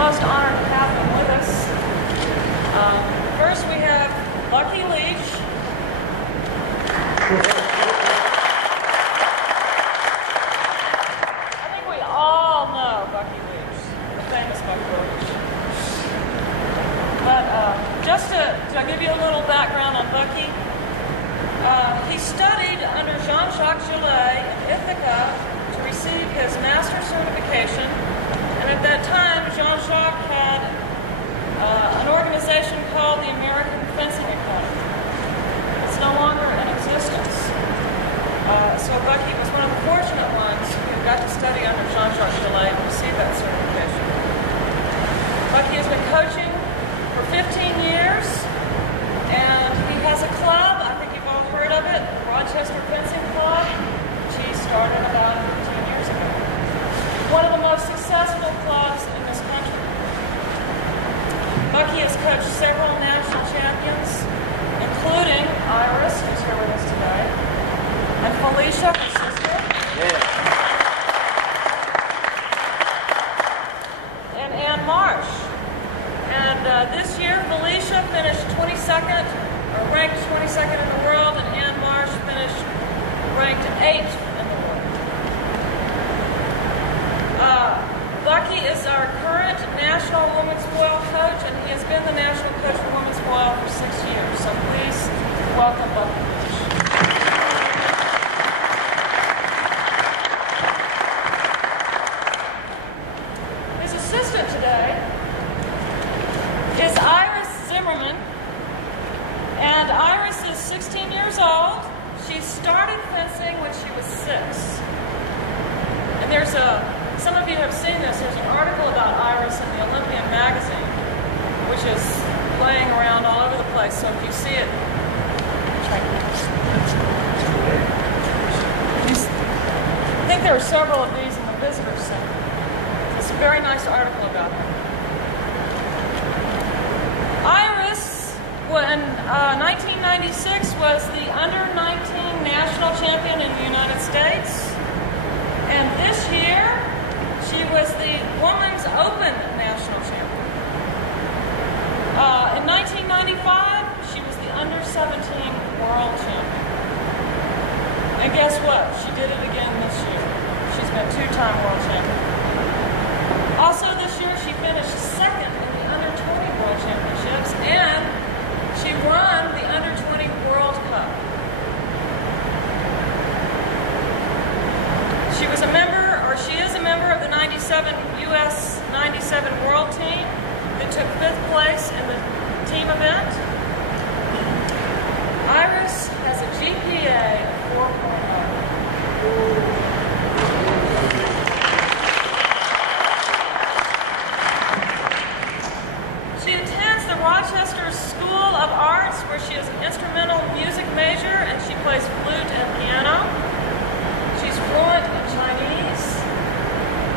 most honored to have them with us. First we have Buckie Leach. I think we all know Buckie Leach, the famous Buckie Leach. But just to give you a little background on Buckie, he studied under Jean-Jacques Gillet in Ithaca to receive his master's certification. And at that time, Jean-Jacques had an organization called the American Fencing Academy. It's no longer in existence. So Buckie was one of the fortunate ones who got to study under Jean-Jacques Gillet and receive that certification. Buckie has been coaching for 15 years, and he has a club. I think you've all heard of it, the Rochester Fencing Club, which he started about 15 years ago. One of the most successful clubs in this country. Buckie has coached several national champions, including Iris, who's here with us today, and Felicia, her sister. Yeah. And Ann Marsh. And this year, Felicia finished 22nd, or ranked 22nd in the world, and Ann Marsh finished ranked 8th in the world. Buckie is our current national women's foil coach, and he has been the national coach for women's foil for 6 years. So please welcome Buckie. His assistant today is Iris Zimmerman, and Iris is 16 years old. She started fencing when she was 6. And there's some of you have seen this, there's an article about Iris in the Olympian magazine, which is laying around all over the place, so if you see it, I think there are several of these in the visitor center. It's a very nice article about her. Iris, in 1996, was the under-19 national champion in the United States. And this year, she was the Women's Open national champion. In 1995, she was the under-17 world champion. And guess what? She did it again this year. She's been 2-time world champion. Also this year, she finished 2nd in the under-20 world championships, and she won the under-20 World Cup. She was a member, or she is a member of the U.S. 97 World Team that took 5th place in the team event. Iris has a GPA of 4.0. She attends the Rochester School of Arts, where she is an instrumental music major, and she plays flute and piano. She's fluent in Chinese,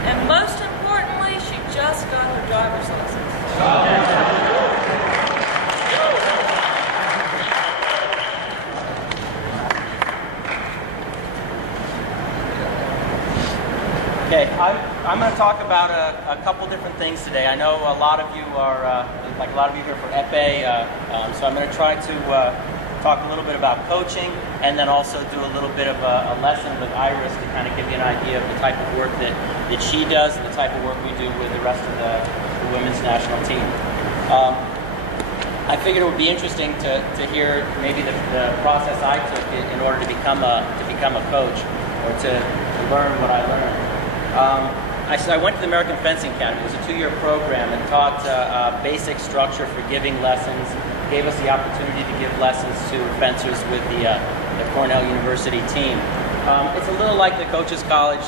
and most importantly, she just got her driver's license. Okay, I'm going to talk about a couple different things today. I know a lot of you are, like a lot of you here for épée, so I'm going to try to talk a little bit about coaching, and then also do a little bit of a lesson with Iris to kind of give you an idea of the type of work that she does and the type of work we do with the rest of the women's national team. I figured it would be interesting to hear maybe the process I took in order to become a coach, or to learn what I learned. I went to the American Fencing Academy. It was a 2-year program and taught basic structure for giving lessons, gave us the opportunity to give lessons to fencers with the Cornell University team. It's a little like the Coaches College,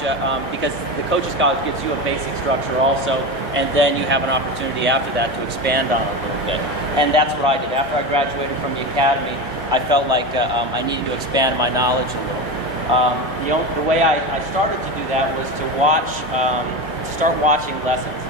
because the Coaches College gives you a basic structure also, and then you have an opportunity after that to expand on it a little bit. And that's what I did. After I graduated from the academy, I felt like I needed to expand my knowledge a little. The way I started to do that was to start watching lessons,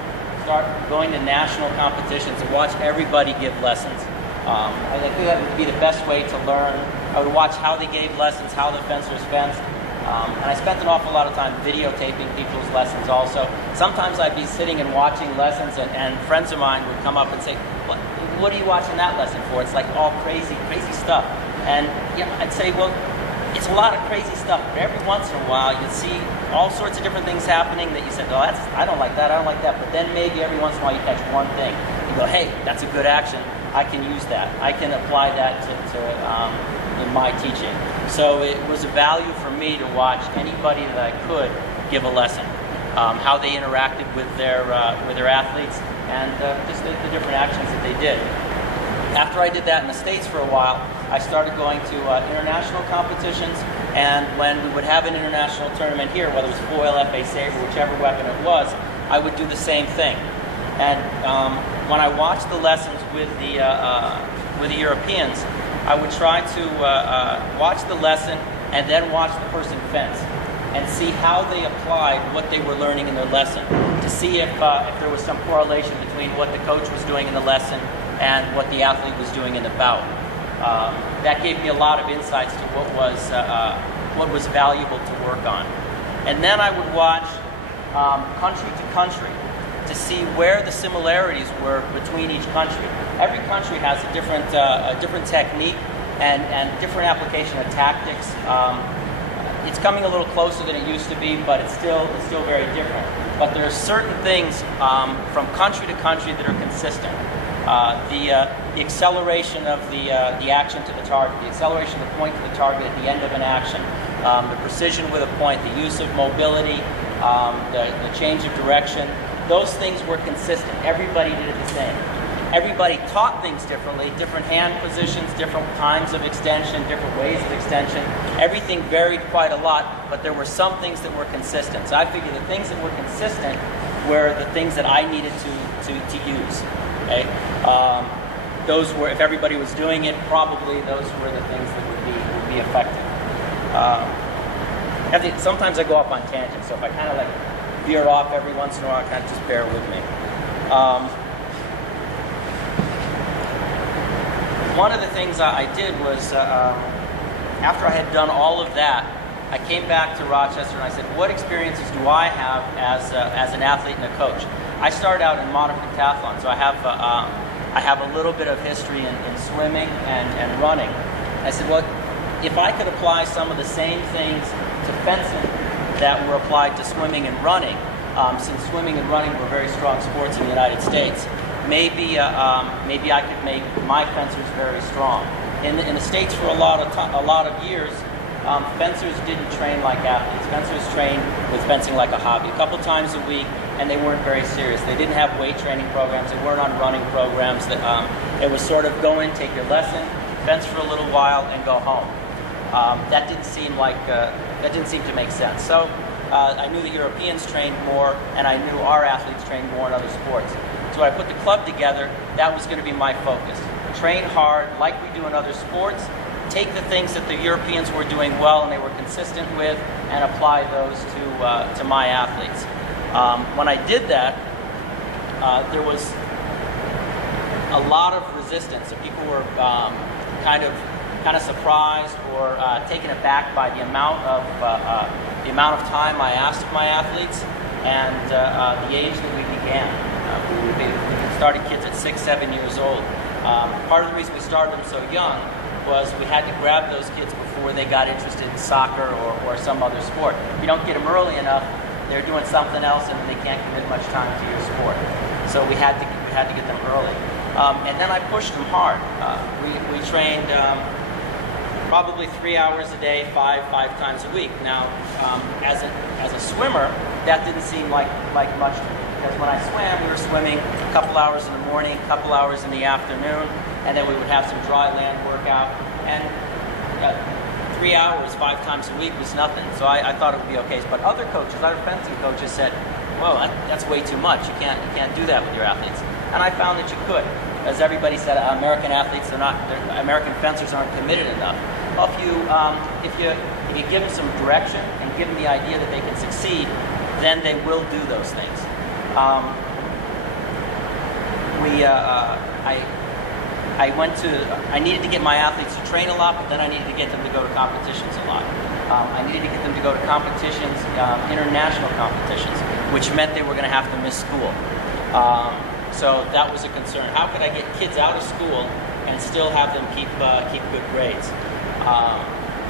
start going to national competitions and watch everybody give lessons. I think that would be the best way to learn. I would watch how they gave lessons, how the fencers fenced, And I spent an awful lot of time videotaping people's lessons also. Sometimes I'd be sitting and watching lessons, and friends of mine would come up and say, what are you watching that lesson for? It's like all crazy stuff. And I'd say, well, it's a lot of crazy stuff, but every once in a while you'd see all sorts of different things happening that you said, oh, I don't like that, but then maybe every once in a while you catch one thing. You go, hey, that's a good action. I can use that. I can apply that to in my teaching. So it was a value for me to watch anybody that I could give a lesson, how they interacted with their athletes, and just the different actions that they did. After I did that in the States for a while, I started going to international competitions, and when we would have an international tournament here, whether it was foil, FA saber, whichever weapon it was, I would do the same thing. And when I watched the lessons with the Europeans, I would try to watch the lesson and then watch the person fence and see how they applied what they were learning in their lesson, to see if there was some correlation between what the coach was doing in the lesson and what the athlete was doing in the bout. That gave me a lot of insights to what was valuable to work on. And then I would watch country to country to see where the similarities were between each country. Every country has a different technique and different application of tactics. It's coming a little closer than it used to be, but it's still very different. But there are certain things from country to country that are consistent. The acceleration of the action to the target, the acceleration of the point to the target at the end of an action, the precision with a point, the use of mobility, the change of direction, those things were consistent. Everybody did it the same. Everybody taught things differently, different hand positions, different times of extension, different ways of extension. Everything varied quite a lot, but there were some things that were consistent. So I figured the things that were consistent were the things that I needed to use. Okay? Those were, if everybody was doing it, probably those were the things that would be effective. Sometimes I go off on tangents, so if I kind of like veer off every once in a while, kind of just bear with me. One of the things I did was, after I had done all of that, I came back to Rochester and I said, what experiences do I have as an athlete and a coach? I started out in modern pentathlon, so I have a little bit of history in swimming and running. I said, well, if I could apply some of the same things to fencing that were applied to swimming and running, since swimming and running were very strong sports in the United States, maybe I could make my fencers very strong. In the States for a lot of years, fencers didn't train like athletes. Fencers trained with fencing like a hobby, a couple times a week, and they weren't very serious. They didn't have weight training programs. They weren't on running programs. It was sort of go in, take your lesson, fence for a little while, and go home. That didn't seem to make sense. So I knew the Europeans trained more, and I knew our athletes trained more in other sports. So when I put the club together, that was going to be my focus. Train hard, like we do in other sports, take the things that the Europeans were doing well and they were consistent with, and apply those to my athletes. When I did that, there was a lot of resistance. So people were kind of surprised or taken aback by the amount of time I asked my athletes and the age that we began. We started kids at 6, 7 years old. Part of the reason we started them so young was we had to grab those kids before they got interested in soccer or some other sport. If you don't get them early enough, they're doing something else and they can't commit much time to your sport. So we had to get them early. And then I pushed them hard. We trained probably 3 hours a day, five times a week. Now, as a swimmer, that didn't seem like much to me. Because when I swam, we were swimming a couple hours in the morning, a couple hours in the afternoon, and then we would have some dry land workout. And 3 hours, 5 times a week was nothing. So I thought it would be okay. But other fencing coaches said, "Whoa, that's way too much. You can't do that with your athletes." And I found that you could. As everybody said, American American fencers aren't committed enough. Well, if you give them some direction and give them the idea that they can succeed, then they will do those things. I needed to get my athletes to train a lot, but then I needed to get them to go to competitions a lot. I needed to get them to go to competitions, international competitions, which meant they were going to have to miss school. So that was a concern. How could I get kids out of school and still have them keep good grades?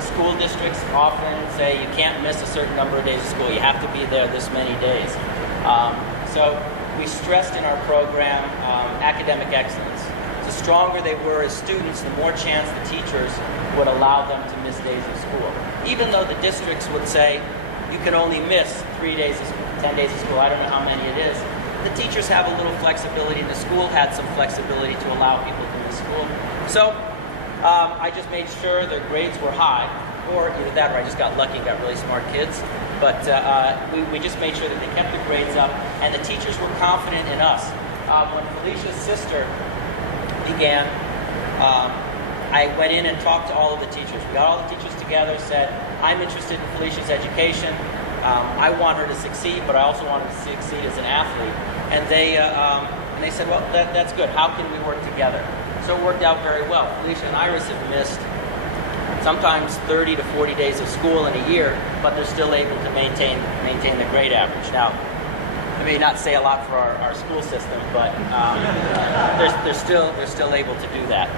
School districts often say you can't miss a certain number of days of school. You have to be there this many days. So we stressed in our program academic excellence. The stronger they were as students, the more chance the teachers would allow them to miss days of school. Even though the districts would say you can only miss 3 days of school, 10 days of school, I don't know how many it is, the teachers have a little flexibility, and the school had some flexibility to allow people to miss school. So I just made sure their grades were high, or either that or I just got lucky and got really smart kids. But we just made sure that they kept their grades up, and the teachers were confident in us. When Felicia's sister began, I went in and talked to all of the teachers. We got all the teachers together, said, I'm interested in Felicia's education. I want her to succeed, but I also want her to succeed as an athlete. And they said, well, that's good. How can we work together? So it worked out very well. Felicia and Iris have missed sometimes 30 to 40 days of school in a year, but they're still able to maintain the grade average. Now, I may not say a lot for our school system, but they're still able to do that.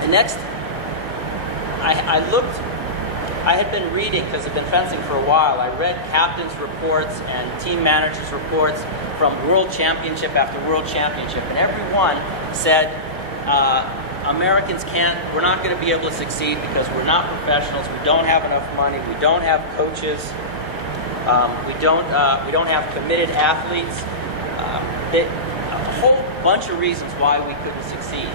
And next, I had been reading, because I've been fencing for a while. I read captains' reports and team managers' reports from world championship after world championship, and everyone said Americans we're not going to be able to succeed because we're not professionals, we don't have enough money, we don't have coaches, we don't have committed athletes. A whole bunch of reasons why we couldn't succeed.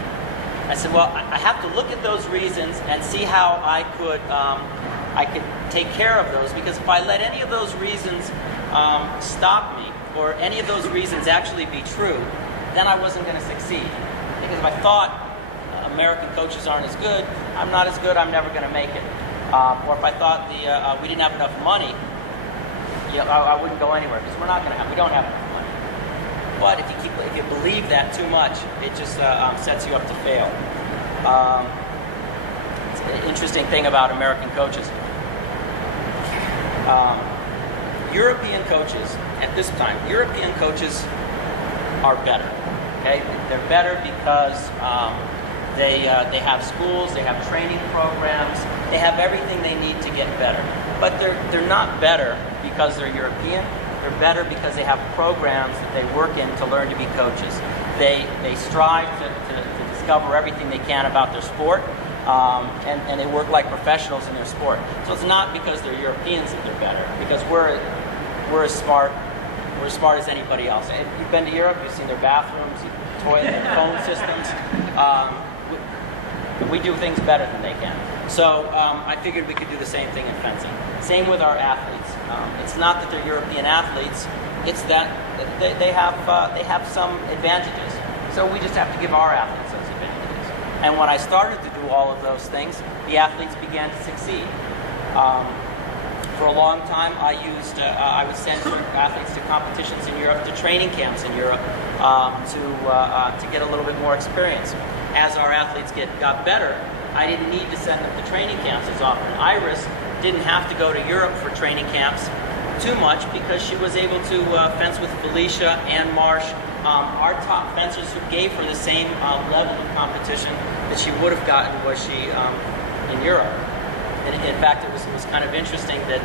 I said, well, I have to look at those reasons and see how I could take care of those, because if I let any of those reasons stop me, or any of those reasons actually be true, then I wasn't going to succeed. Because if I thought American coaches aren't as good, I'm not as good, I'm never going to make it. Or if I thought we didn't have enough money, I wouldn't go anywhere, because we don't have enough money. But if you believe that too much, it just sets you up to fail. It's an interesting thing about American coaches. European coaches, at this time, European coaches are better. Okay, they're better because they have schools, they have training programs, they have everything they need to get better. But they're not better because they're European. They're better because they have programs that they work in to learn to be coaches. They strive to discover everything they can about their sport, and they work like professionals in their sport. So it's not because they're Europeans that they're better, because we're as smart as anybody else. If you've been to Europe, you've seen their bathrooms, toilet, their phone systems. We do things better than they can. So I figured we could do the same thing in fencing. Same with our athletes. It's not that they're European athletes, it's that they have some advantages. So we just have to give our athletes those advantages. And when I started to do all of those things, the athletes began to succeed. For a long time, I would send athletes to competitions in Europe, to training camps in Europe, to get a little bit more experience. As our athletes got better, I didn't need to send them to training camps as often. Iris didn't have to go to Europe for training camps too much because she was able to fence with Felicia and Marsh, our top fencers, who gave her the same level of competition that she would have gotten was she in Europe. And in fact, it was kind of interesting that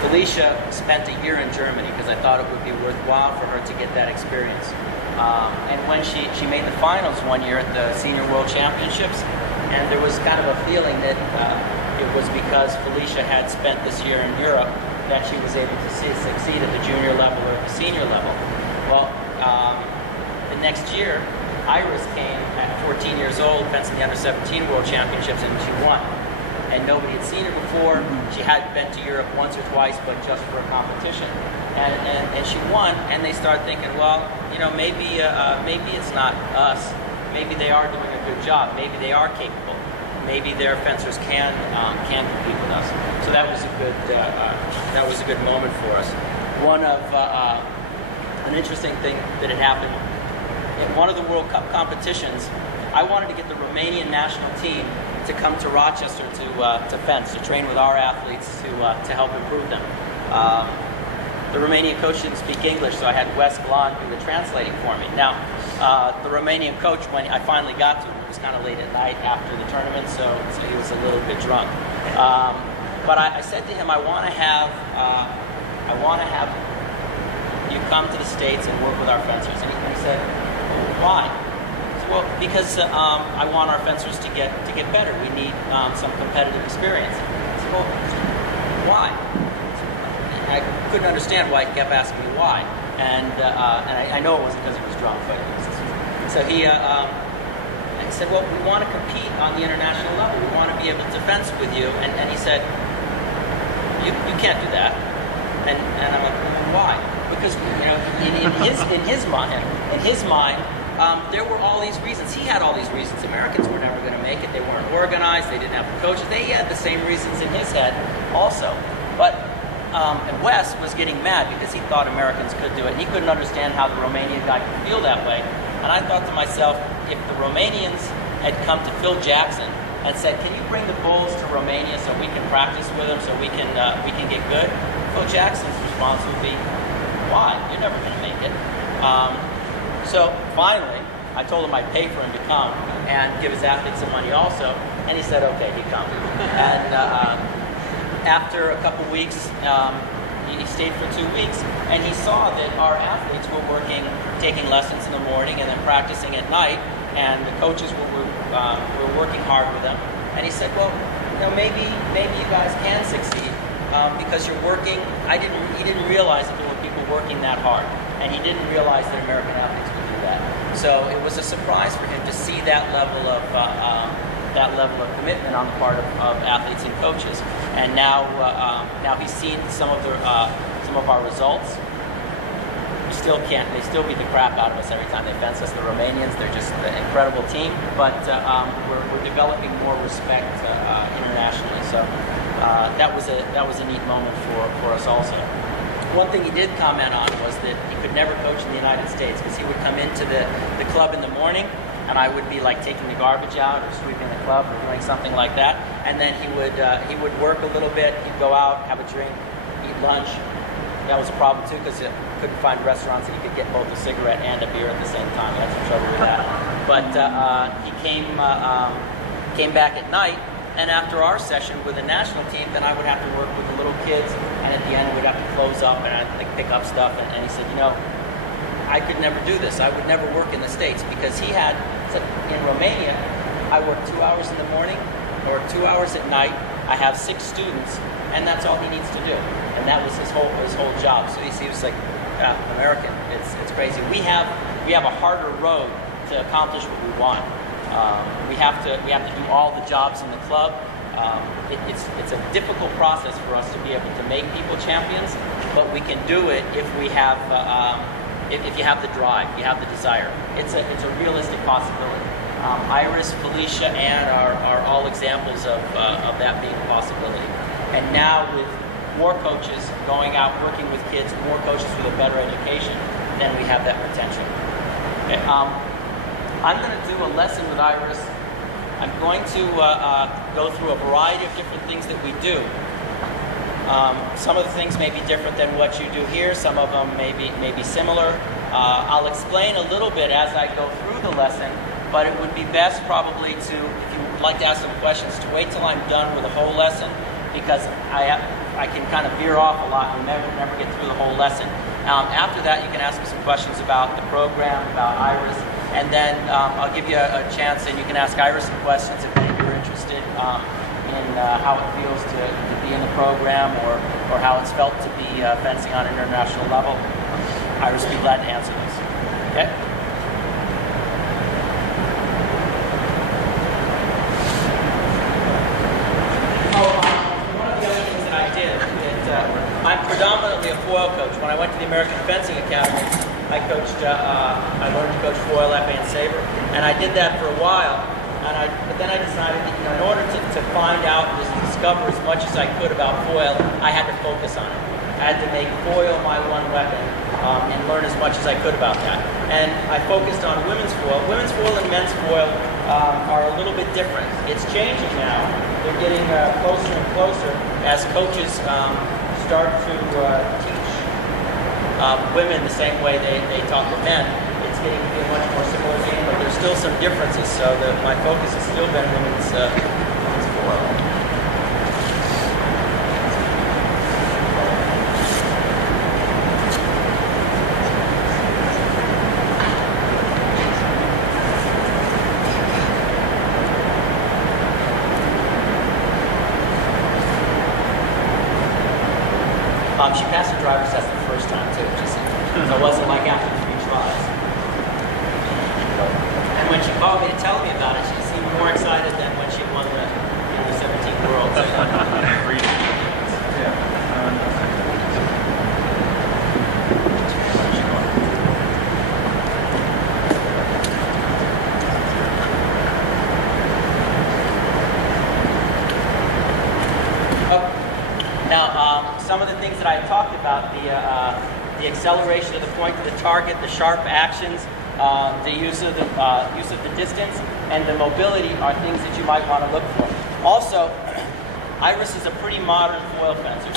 Felicia spent a year in Germany because I thought it would be worthwhile for her to get that experience. And when she made the finals one year at the Senior World Championships, and there was kind of a feeling that it was because Felicia had spent this year in Europe that she was able to succeed at the junior level or the senior level. Well, the next year, Iris came at 14 years old, fencing the Under-17 World Championships, and she won. And nobody had seen her before. She hadn't been to Europe once or twice, but just for a competition. And she won, and they started thinking, well, maybe it's not us. Maybe they are doing a good job. Maybe they are capable. Maybe their fencers can compete with us. So that was a good moment for us. One of an interesting thing that had happened in one of the World Cup competitions, I wanted to get the Romanian national team to come to Rochester to fence, to train with our athletes to help improve them. The Romanian coach didn't speak English, so I had Wes Glon do the translating for me. Now, the Romanian coach, when I finally got to him, it was kind of late at night after the tournament, so he was a little bit drunk. But I said to him, I want to have you come to the States and work with our fencers. And he said, why? I said, well, because I want our fencers to get better. We need some competitive experience. I said, well, why? I couldn't understand why he kept asking me why, and I know it wasn't because he was drunk, but so he said, well, we want to compete on the international level. We want to be able to fence with you, and he said, you can't do that, and I'm like, why? Because in his mind, there were all these reasons. He had all these reasons. Americans were never going to make it. They weren't organized. They didn't have the coaches. They had the same reasons in his head, also, but. And Wes was getting mad because he thought Americans could do it, and he couldn't understand how the Romanian guy could feel that way. And I thought to myself, if the Romanians had come to Phil Jackson and said, "Can you bring the bulls to Romania so we can practice with them, so we can get good?" Phil Jackson's response would be, "Why? You're never going to make it." So finally, I told him I'd pay for him to come and give his athletes some money also, and he said, "Okay, he'd come." And after a couple weeks, he stayed for 2 weeks, and he saw that our athletes were taking lessons in the morning and then practicing at night, and the coaches were working hard with them. And he said, well, maybe you guys can succeed because you're working. He didn't realize that there were people working that hard, and he didn't realize that American athletes would do that. So it was a surprise for him to see that level of commitment on the part of athletes and coaches. And now he's seen some of our results. We still can't. They still beat the crap out of us every time they fence us. The Romanians, they're just an incredible team. But we're developing more respect internationally. So that was a neat moment for us also. One thing he did comment on was that he could never coach in the United States because he would come into the club in the morning, and I would be like taking the garbage out or sweeping the club or doing something like that. And then he would work a little bit. He'd go out, have a drink, eat lunch. That was a problem too because he couldn't find restaurants that he could get both a cigarette and a beer at the same time. He had some trouble with that. But he came back at night, and after our session with the national team, then I would have to work with the little kids, and at the end we'd have to close up and I'd pick up stuff. And he said, I could never do this. I would never work in the States because he said in Romania, I work 2 hours in the morning or 2 hours at night. I have 6 students, and that's all he needs to do. And that was his whole job. So he was like, American. It's crazy. We have a harder road to accomplish what we want. We have to do all the jobs in the club. It's a difficult process for us to be able to make people champions, but we can do it if we have if you have the drive, you have the desire. It's a realistic possibility. Iris, Felicia, Ann are all examples of that being a possibility. And now with more coaches going out working with kids, more coaches with a better education, then we have that potential. Okay. I'm going to do a lesson with Iris. I'm going to go through a variety of different things that we do. Some of the things may be different than what you do here. Some of them may be similar. I'll explain a little bit as I go through the lesson, but it would be best probably to, if you would like to ask some questions, to wait till I'm done with the whole lesson, because I can kind of veer off a lot and never get through the whole lesson. After that, you can ask me some questions about the program, about Iris, and then I'll give you a chance and you can ask Iris some questions if you're interested in how it feels to be in the program or how it's felt to be fencing on an international level. Iris will be glad to answer those. Okay? One of the other things that I did, I'm predominantly a foil coach. When I went to the American Fencing Academy, I learned to coach foil, épée, and saber, and I did that for a while. But then I decided that, in order to find out and discover as much as I could about foil, I had to focus on it. I had to make foil my one weapon and learn as much as I could about that. And I focused on women's foil. Women's foil and men's foil are a little bit different. It's changing now. They're getting closer and closer as coaches start to teach women the same way they taught the men. It's getting to be a much more similar game, but there's still some differences. So my focus has still been women's foil. She passed her driver's test the first time too, so it wasn't like after 3 tries. And when she called me to tell me about it, she seemed more excited than when she won the 17th World. Some of the things that I talked about, the acceleration of the point to the target, the sharp actions, the use of the distance, and the mobility are things that you might want to look for. Also, Iris is a pretty modern foil fencer.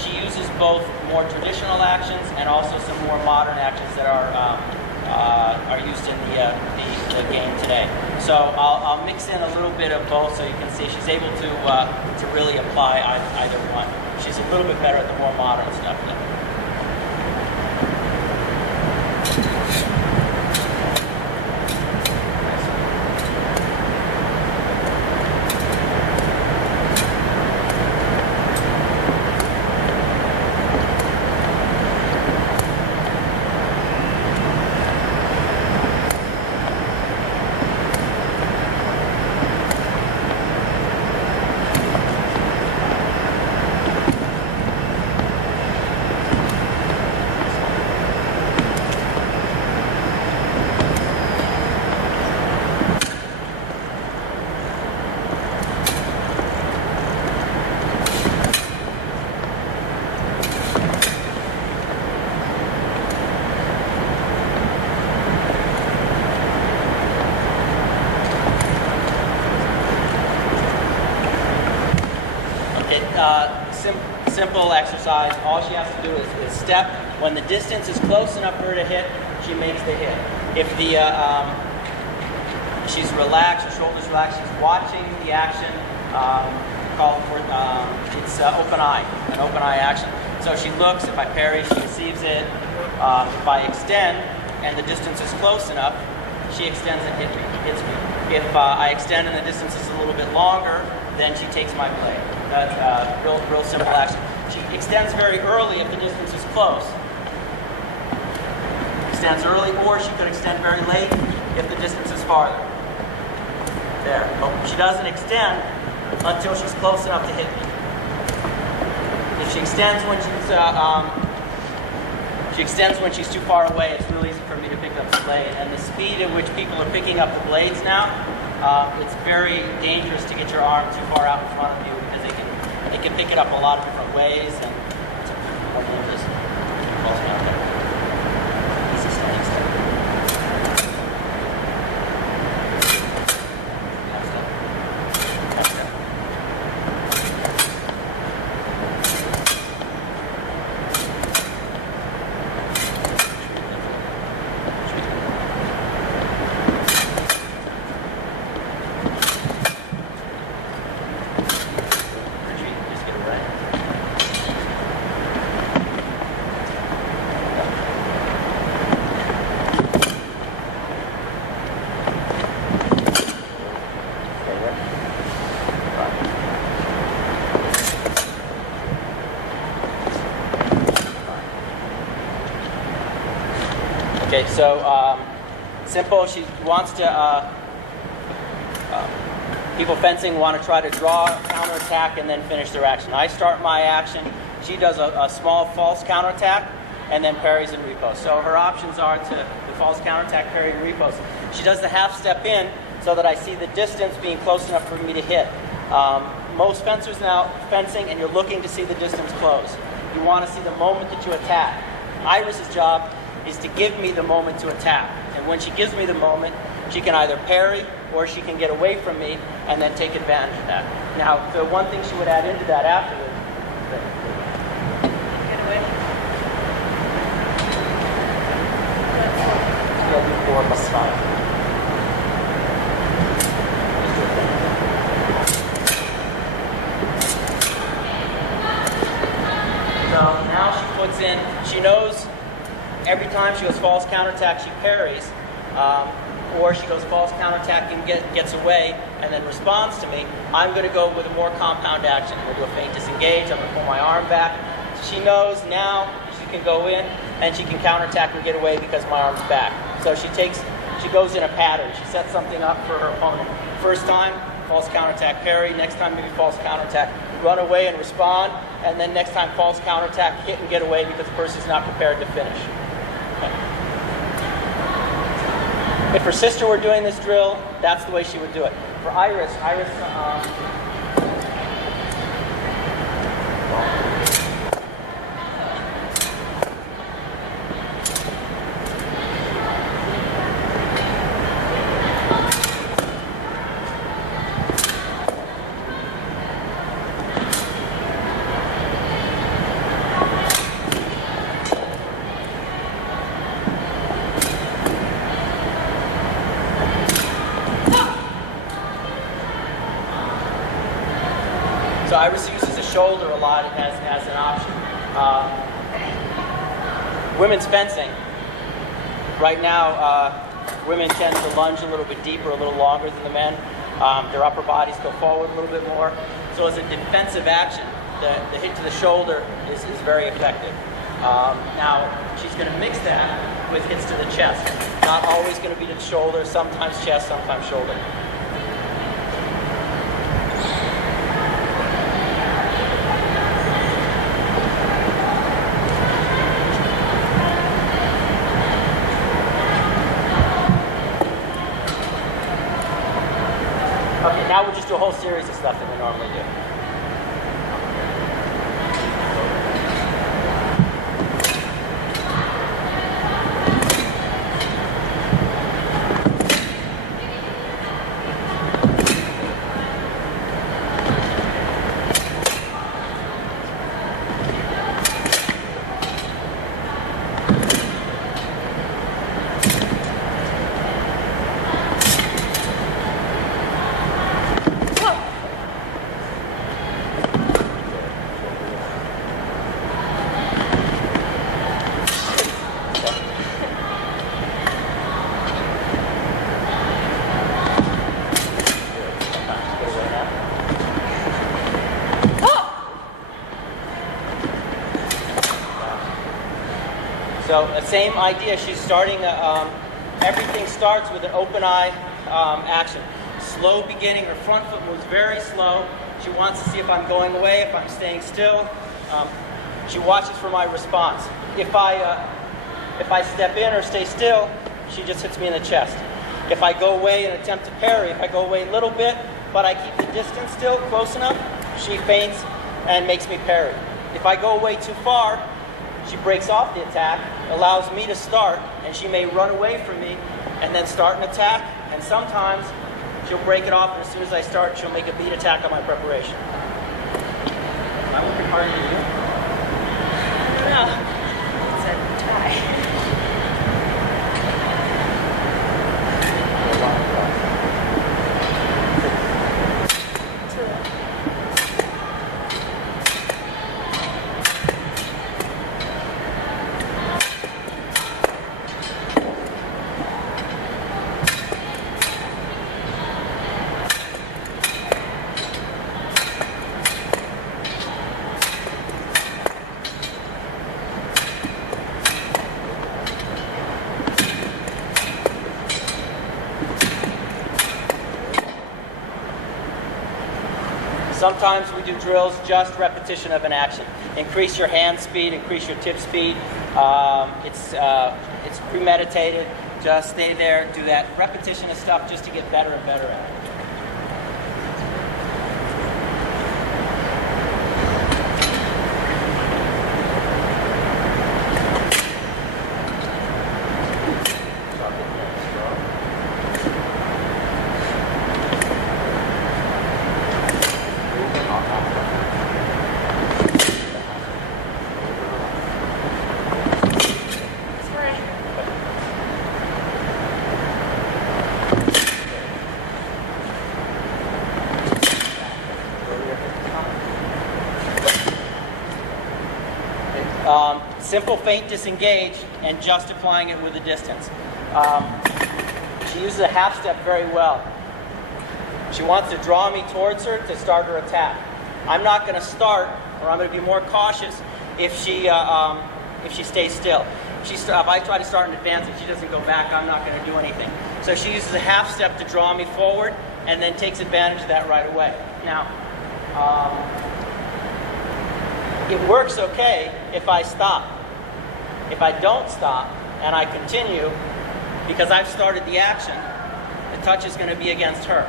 She uses both more traditional actions and also some more modern actions that are used in the game today. So I'll mix in a little bit of both so you can see she's able to really apply either one. She's a little bit better at the more modern stuff though. Simple exercise. All she has to do is step. When the distance is close enough for her to hit, she makes the hit. If she's relaxed, her shoulders relaxed, she's watching the action. It's open eye, an open eye action. So she looks. If I parry, she receives it. If I extend and the distance is close enough, she extends and hits me. If I extend and the distance is a little bit longer, then she takes my blade. That's real simple action. She extends very early if the distance is close. Extends early, or she could extend very late if the distance is farther. There. Oh, she doesn't extend until she's close enough to hit me. If she extends when she's too far away, it's really easy for me to pick up the blade. And the speed at which people are picking up the blades now, it's very dangerous to get your arm too far out in front of you because they can pick it up a lot of different ways, and it's more dangerous. Falls down there. Easy standing step. Half step. Okay, so simple. She wants to. People fencing want to try to draw, counterattack, and then finish their action. I start my action. She does a small false counterattack, and then parries and repos. So her options are to the false counterattack, parry, and repos. She does the half step in so that I see the distance being close enough for me to hit. Most fencers now fencing, and you're looking to see the distance close. You want to see the moment that you attack. Iris's job is to give me the moment to attack. And when she gives me the moment, she can either parry or she can get away from me and then take advantage of that. Now, the one thing she would add into that afterwards. Get away. Yeah, do 4 plus 5. So now she puts in, she knows every time she goes false counterattack, she parries, or she goes false counterattack and gets away and then responds to me. I'm going to go with a more compound action. I'm going to do a feint disengage. I'm going to pull my arm back. She knows now she can go in and she can counterattack and get away because my arm's back. So she goes in a pattern. She sets something up for her opponent. First time, false counterattack, parry. Next time, maybe false counterattack, run away and respond. And then next time, false counterattack, hit and get away because the person's not prepared to finish. Okay. If her sister were doing this drill, that's the way she would do it. For Iris, Iris uses the shoulder a lot as an option. Women's fencing. Right now, women tend to lunge a little bit deeper, a little longer than the men. Their upper bodies go forward a little bit more. So as a defensive action, the hit to the shoulder is very effective. Now, she's going to mix that with hits to the chest. Not always going to be to the shoulder, sometimes chest, sometimes shoulder. Okay, now we'll just do a whole series of stuff that we normally do. So the same idea, she's starting, everything starts with an open eye action. Slow beginning, her front foot moves very slow. She wants to see if I'm going away, if I'm staying still. She watches for my response. If I step in or stay still, she just hits me in the chest. If I go away and attempt to parry, if I go away a little bit, but I keep the distance still close enough, she feints and makes me parry. If I go away too far, she breaks off the attack, allows me to start, and she may run away from me and then start an attack, and sometimes she'll break it off, and as soon as I start, she'll make a beat attack on my preparation. Am I working harder than you? No. It's a tie. Sometimes we do drills, just repetition of an action. Increase your hand speed, increase your tip speed. It's premeditated. Just stay there, do that repetition of stuff just to get better and better at it. simple feint disengage and justifying it with a distance. She uses a half step very well. She wants to draw me towards her to start her attack. I'm not going to start, or I'm going to be more cautious if she stays still. If I try to start in advance and she doesn't go back, I'm not going to do anything. So she uses a half step to draw me forward and then takes advantage of that right away. Now, it works okay if I stop. If I don't stop and I continue, because I've started the action, the touch is going to be against her.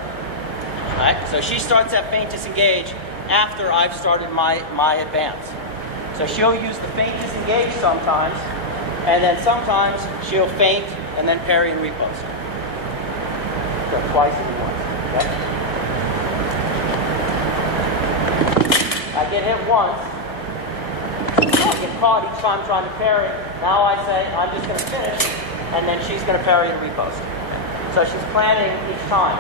All right? So she starts that feint disengage after I've started my advance. So she'll use the feint disengage sometimes, and then sometimes she'll feint and then parry and repost. So twice in once. Okay? I get hit once. I get caught each time trying to parry. Now I say, I'm just going to finish, and then she's going to parry and repost. So she's planning each time.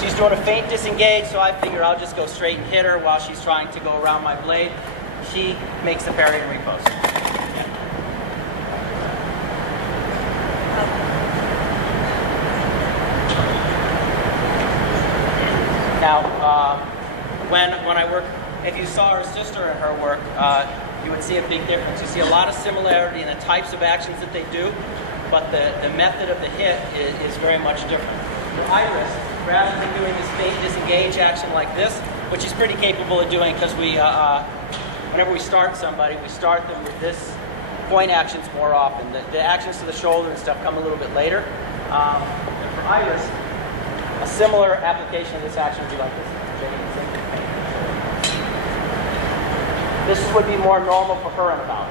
She's doing a feint disengage, so I figure I'll just go straight and hit her while she's trying to go around my blade. She makes the parry and repost. Now, when I work, if you saw her sister in her work, you would see a big difference. You see a lot of similarity in the types of actions that they do, but the method of the hit is very much different. For Iris, rather than doing this feint disengage action like this, which is pretty capable of doing because whenever we start somebody, we start them with this point actions more often. The actions to the shoulder and stuff come a little bit later. And for Iris, a similar application of this action would be like this. This would be more normal for her in a bout.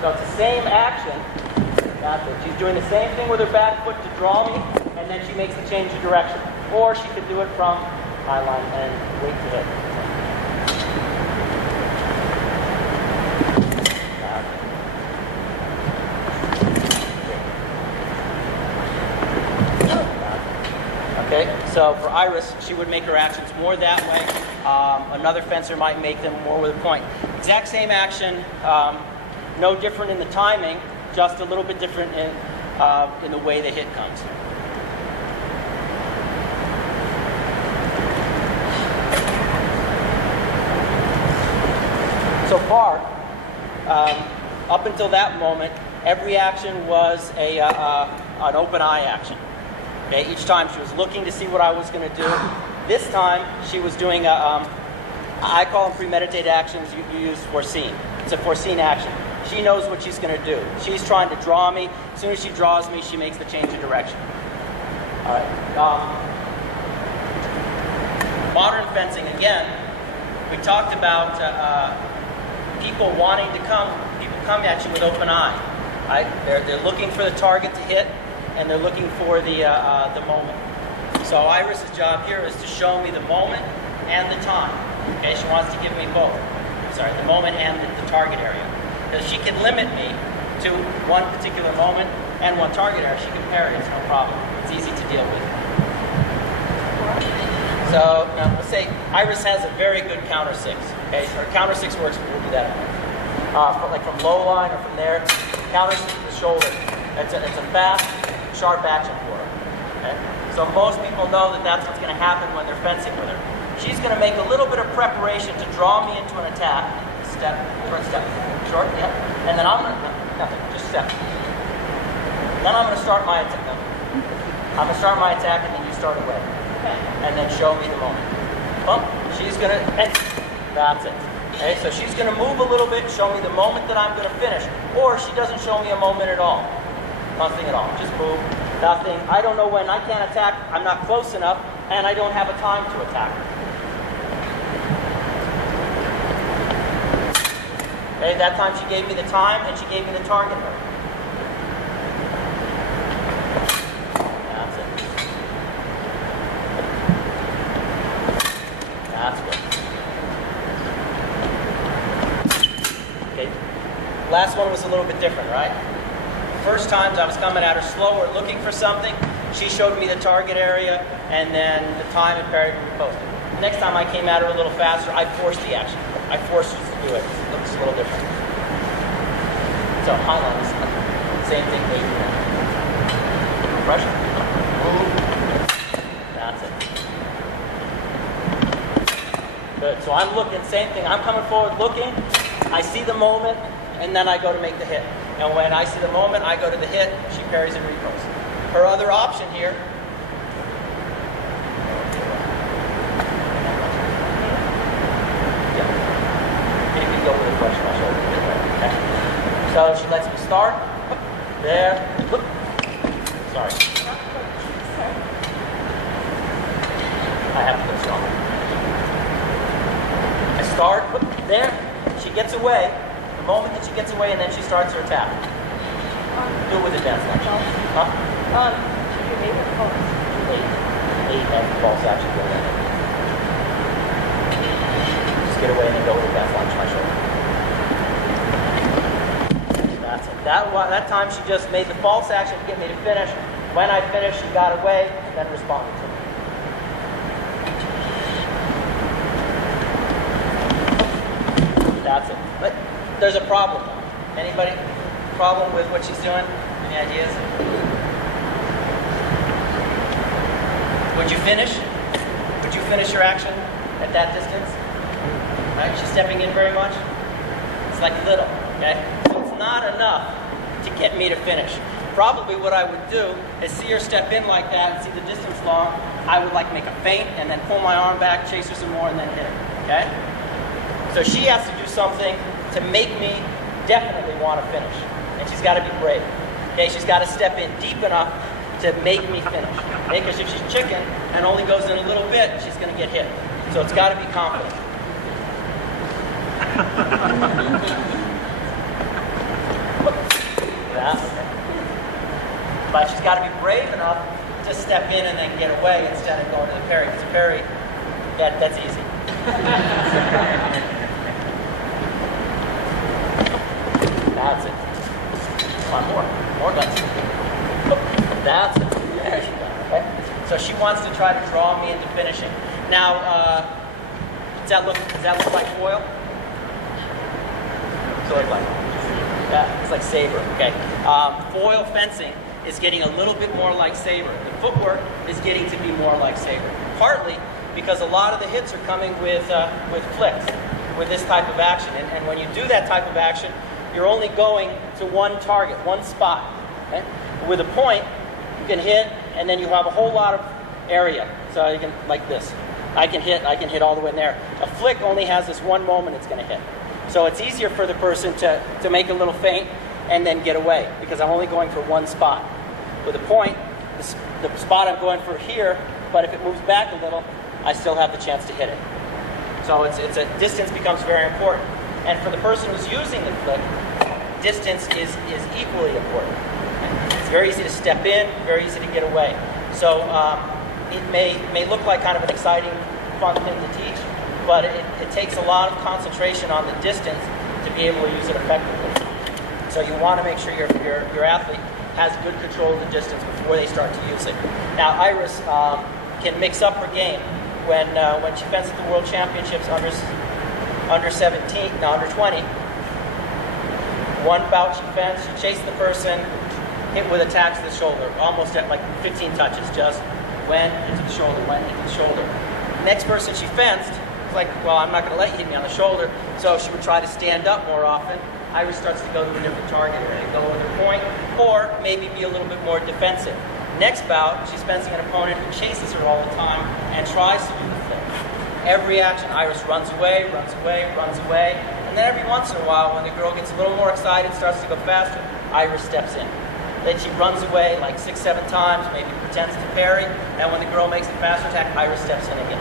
So it's the same action. That's it. She's doing the same thing with her back foot to draw me, and then she makes the change of direction. Or she could do it from high line and wait to hit. Okay, so for Iris, she would make her actions more that way. Another fencer might make them more with a point. Exact same action, no different in the timing, just a little bit different in the way the hit comes. So far, up until that moment, every action was an open eye action. Okay, each time she was looking to see what I was going to do. This time she was doing I call them premeditated actions. You use foreseen. It's a foreseen action. She knows what she's going to do. She's trying to draw me. As soon as she draws me, she makes the change of direction. All right. Modern fencing, again, we talked about people wanting to come at you with open eye. Right? They're looking for the target to hit, and they're looking for the moment. So Iris's job here is to show me the moment and the time. Okay, she wants to give me both. Sorry, the moment and the target area. Because she can limit me to one particular moment and one target area. She can parry, it's no problem. It's easy to deal with. So let's say Iris has a very good counter six. Okay, her counter six works. We'll do that. Like from low line or from there, counter six to the shoulder. It's a fast, sharp action for her. Okay? So most people know that that's what's going to happen when they're fencing with her. She's going to make a little bit of preparation to draw me into an attack. Step, short step, short, yeah. And then I'm going to, nothing, just step. Then I'm going to start my attack. No. I'm going to start my attack and then you start away. And then show me the moment. Bump, she's going to, and that's it. Okay, so she's going to move a little bit, show me the moment that I'm going to finish. Or she doesn't show me a moment at all. Nothing at all. Just move. Nothing. I don't know when. I can't attack. I'm not close enough, and I don't have a time to attack. Okay, that time she gave me the time, and she gave me the target. That's it. Last one was a little bit different, right? First times I was coming at her slower, looking for something. She showed me the target area, and then the time and parry we posted. Next time I came at her a little faster, I forced the action. I forced her to do it. It looks a little different. So highline is same thing, 8 and 9. Pressure. That's it. Good. So I'm looking, same thing. I'm coming forward looking. I see the moment, and then I go to make the hit. And when I see the moment, I go to the hit. She parries and reposts. Her other option here. Yeah. Maybe go with a brush my shoulder. Okay. So she lets me start. There. Sorry. I have to go stronger. I start there. She gets away. The moment that she gets away, and then she starts her attack. Do it with a dance line. Huh? Your favorite colors. 8 and false action. Go in. Just get away and then go with a dance launch my shoulder. That's it. That time she just made the false action to get me to finish. When I finished, she got away and then responded to me. That's it. But there's a problem. Anybody? Problem with what she's doing? Any ideas? Would you finish? Would you finish your action at that distance? Right? She's stepping in very much. It's like little, okay? So it's not enough to get me to finish. Probably what I would do is see her step in like that and see the distance long. I would like make a feint and then pull my arm back, chase her some more, and then hit her, okay? So she has to do something to make me definitely want to finish. And she's got to be brave. Okay, she's got to step in deep enough to make me finish. Okay, because if she's chicken and only goes in a little bit, she's going to get hit. So it's got to be confident. Yeah. But she's got to be brave enough to step in and then get away instead of going to the parry. Because the parry, that's easy. That's it. One more guns. That's it. There you go. Okay. So she wants to try to draw me into finishing. Now, does that look like foil? So it's like, yeah, it's like saber. Okay. Foil fencing is getting a little bit more like saber. The footwork is getting to be more like saber. Partly because a lot of the hits are coming with flicks, with this type of action. And when you do that type of action, you're only going to one target, one spot. Okay? With a point, you can hit, and then you have a whole lot of area. So you can, like this. I can hit all the way in there. A flick only has this one moment it's going to hit. So it's easier for the person to make a little feint and then get away, because I'm only going for one spot. With a point, the spot I'm going for here, but if it moves back a little, I still have the chance to hit it. So distance becomes very important. And for the person who's using the flick, distance is equally important. It's very easy to step in, very easy to get away. So it may look like kind of an exciting, fun thing to teach, but it takes a lot of concentration on the distance to be able to use it effectively. So you want to make sure your athlete has good control of the distance before they start to use it. Now Iris can mix up her game. When she fenced at the World Championships under 20, one bout she fenced, she chased the person, hit with attacks to the shoulder, almost at like 15 touches, just went into the shoulder, went into the shoulder. Next person she fenced was like, well, I'm not going to let you hit me on the shoulder, so she would try to stand up more often. Iris starts to go to a different target area, go with her point, or maybe be a little bit more defensive. Next bout, she's fencing an opponent who chases her all the time and tries to do the flick. Every action, Iris runs away, and then every once in a while, when the girl gets a little more excited, starts to go faster, Iris steps in. Then she runs away like 6-7 times, maybe pretends to parry, and when the girl makes a faster attack, Iris steps in again.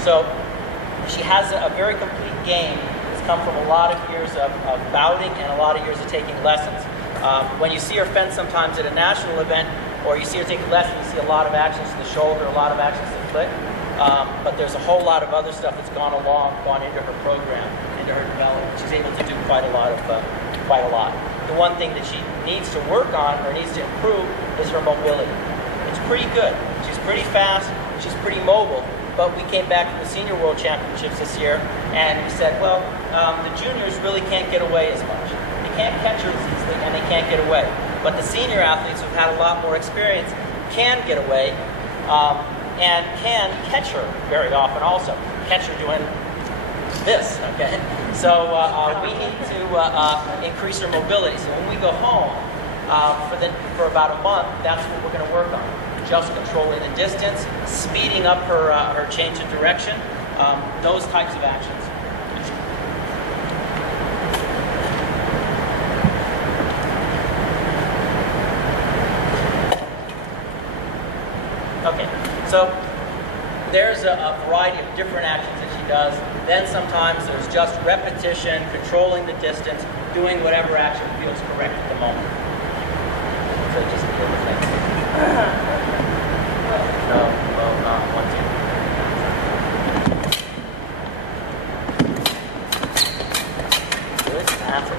So she has a very complete game. It's come from a lot of years of bouting and a lot of years of taking lessons. When you see her fence sometimes at a national event, or you see her take a lesson, you see a lot of actions to the shoulder, a lot of actions to the flick. But there's a whole lot of other stuff that's gone into her program, into her development. She's able to do quite a lot of quite a lot. The one thing that she needs to work on or needs to improve is her mobility. It's pretty good. She's pretty fast. She's pretty mobile. But we came back to the Senior World Championships this year, and we said, well, the juniors really can't get away as much. They can't catch her as easily, and they can't get away. But the senior athletes who've had a lot more experience can get away and can catch her very often also. Catch her doing this, okay? So we need to increase her mobility. So when we go home for about a month, that's what we're going to work on. Just controlling the distance, speeding up her change of direction, those types of actions. Okay, so there's a variety of different actions that she does. Then sometimes there's just repetition, controlling the distance, doing whatever action feels correct at the moment. So just deal with it. No, well, not one, two. Good, that's it.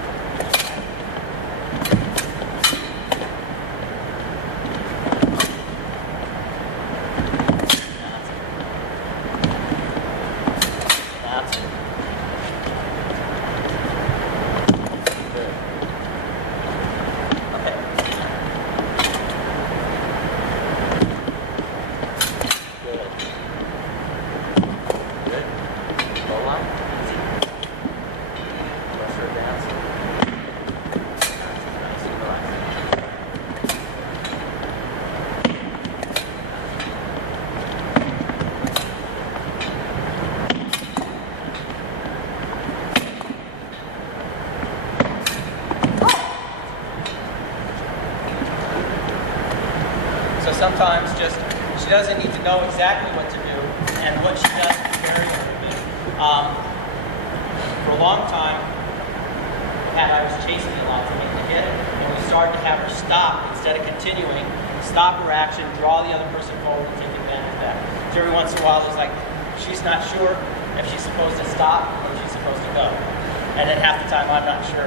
That's it. Good. Okay. Good. Low line. Easy. Pressure advance. Nice and relaxed. So sometimes just she doesn't need to know exactly what to do, and what she does is very important. For a long time, I was chasing a lot to make the hit, and we started to have her stop instead of continuing, stop her action, draw the other person forward, and take advantage of that. So every once in a while, there's like, she's not sure if she's supposed to stop or if she's supposed to go. And then half the time, I'm not sure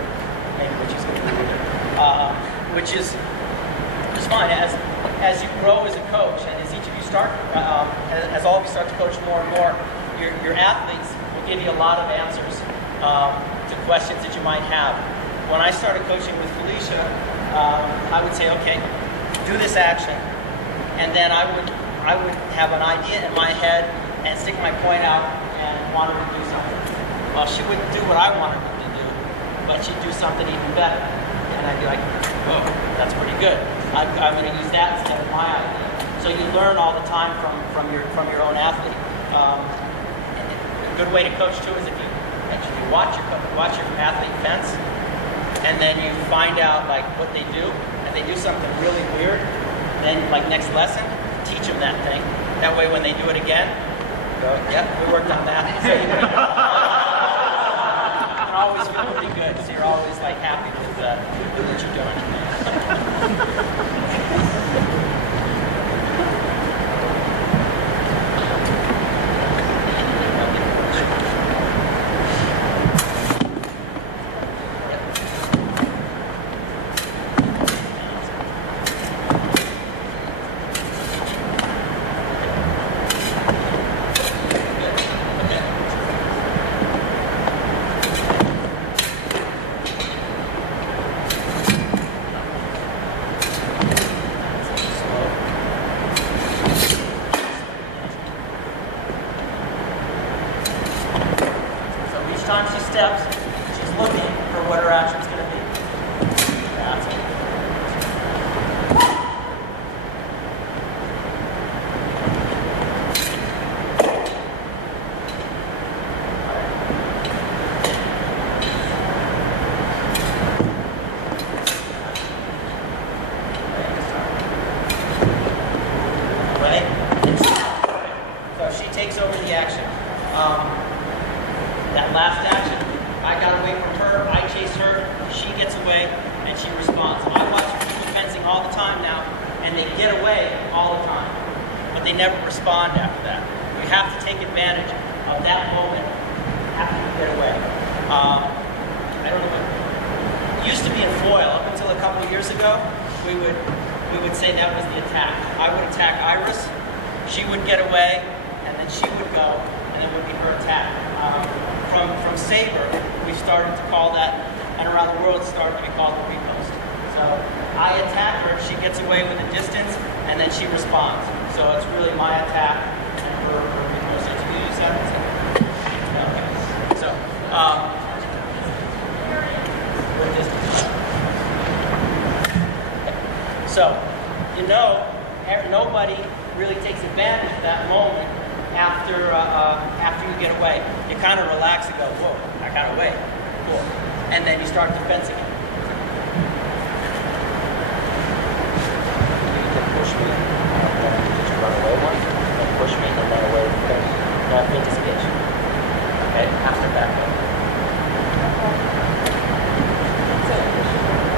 maybe what she's going to do either. Which is fine. As you grow as a coach, and as each of you start, as all of you start to coach more and more, your athletes will give you a lot of answers to questions that you might have. When I started coaching with Felicia, I would say, okay, do this action, and then I would have an idea in my head and stick my point out and want her to do something. Well, she wouldn't do what I wanted her to do, but she'd do something even better, and I'd be like, whoa, that's pretty good. I'm going to use that instead of my idea. So you learn all the time from your own athlete. A good way to coach too is if you watch your athlete fence, and then you find out like what they do, and they do something really weird. Then like next lesson, teach them that thing. That way when they do it again, go, yep, we worked on that. So you can always feel pretty good. So you're always like happy with what you're doing. Time she steps, she's looking for what her action's going to be. That's it. Right? So she takes over the action. That last action, I got away from her, I chase her, she gets away, and she responds. I watch people fencing all the time now, and they get away all the time, but they never respond after that. You have to take advantage of that moment after you get away. I don't know what Used to be in foil. Up until a couple of years ago, we would say that was the attack. I would attack Iris, she would get away, and then she would go, and it would be her attack. From saber, we started to call that, and around the world it started to be called the repost. So I attack her, she gets away with a distance, and then she responds. So it's really my attack and her repost. So you use that? Okay. So, what distance? So, nobody really takes advantage of that moment after you get away. You kind of relax and go, whoa, I got away. Cool. And then you start defensing it. You can push me, and then you just run away once, then push me, and then away. No anticipation. Okay? Half step back up.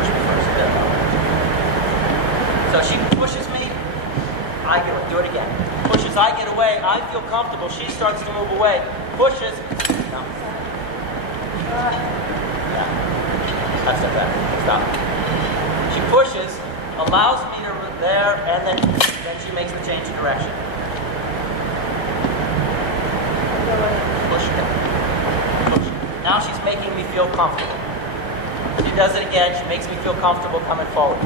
Push me first. So she pushes me, I get away. Do it again. Pushes, I get away, I feel comfortable, she starts to move away. Pushes, no. Yeah. Half step back. Stop. She pushes, allows me to there, and then she makes the change of direction. Push it. Push. Now she's making me feel comfortable. She does it again, she makes me feel comfortable coming forward.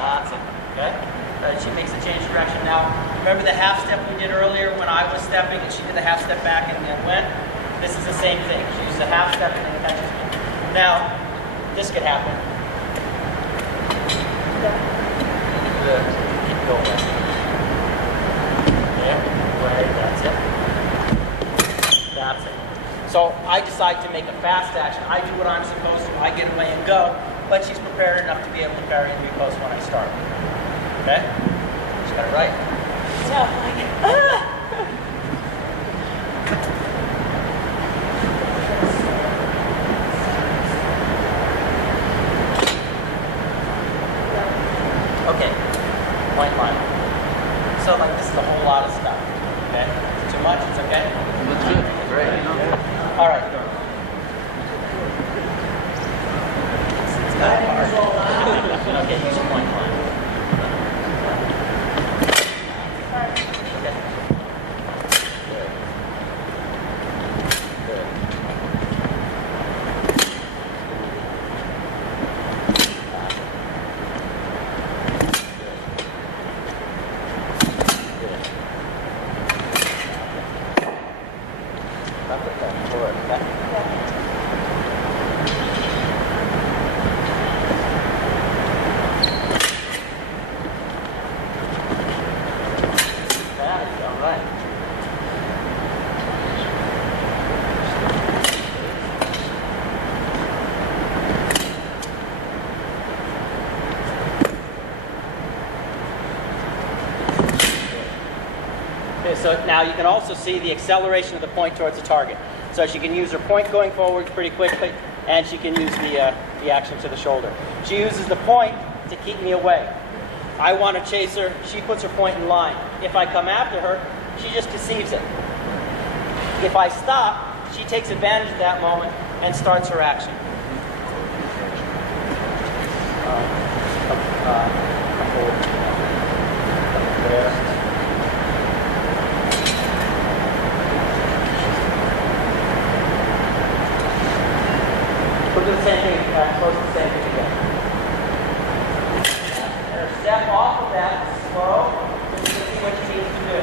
That's it. Okay? She makes a change of direction. Now, remember the half step we did earlier when I was stepping and she did the half step back and went? This is the same thing. She uses a half step and then catches me. Now, this could happen. Good. Keep going. There. Way. That's it. That's it. So I decide to make a fast action. I do what I'm supposed to. I get away and go. But she's prepared enough to be able to parry and repost when I start. Okay? She got it right. Yeah, like, Okay. Point line. So like this is a whole lot of stuff. Okay? Is it too much? It's okay? That's good. Great. All right. It's not hard. Okay, use a point line. So now you can also see the acceleration of the point towards the target. So she can use her point going forward pretty quickly, and she can use the action to the shoulder. She uses the point to keep me away. I want to chase her. She puts her point in line. If I come after her, she just deceives it. If I stop, she takes advantage of that moment and starts her action. There. We'll do the same thing, close to the same thing again. And her step off of that, slow, just to see what she needs to do.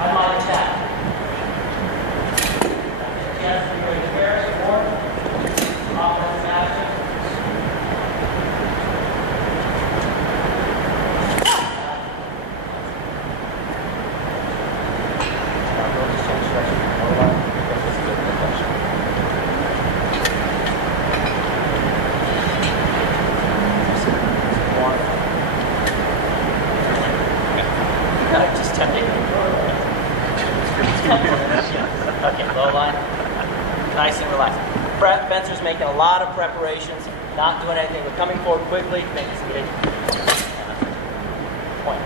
I might attack. Yes, you're going to carry more. Offensive action. Now go to change direction. Hold on. Get this good deflection. Just tempting. Okay, low line. Nice and relaxed. Spencer's making a lot of preparations, not doing anything, but coming forward quickly, making some good point.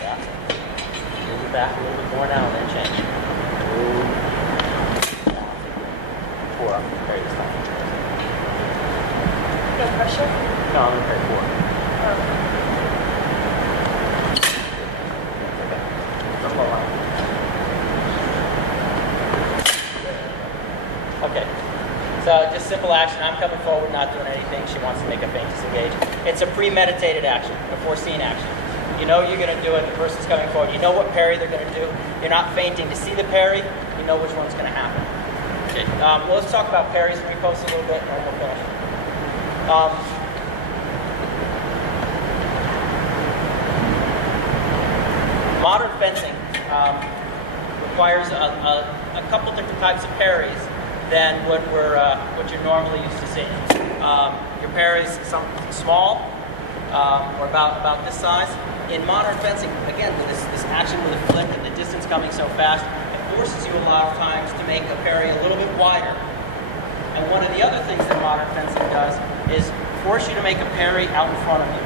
Yeah. Move it back a little bit. 4. I'm going to parry this time. No pressure? No, I'm going to parry 4. Okay. Don't blow on. Okay. So just simple action. I'm coming forward, not doing anything. She wants to make a feint disengage. It's a premeditated action, a foreseen action. You know you're going to do it. The person's coming forward. You know what parry they're going to do. You're not feinting to see the parry. You know which one's going to happen. Okay. Well, let's talk about parries and riposts a little bit, and then we'll finish. Modern fencing requires a couple different types of parries than what you're normally used to seeing. Your parries, some small, or about this size. In modern fencing, again, with this action with a flick and the distance coming so fast, it forces you a lot of times to make a parry a little bit wider. And one of the other things that modern fencing does is force you to make a parry out in front of you.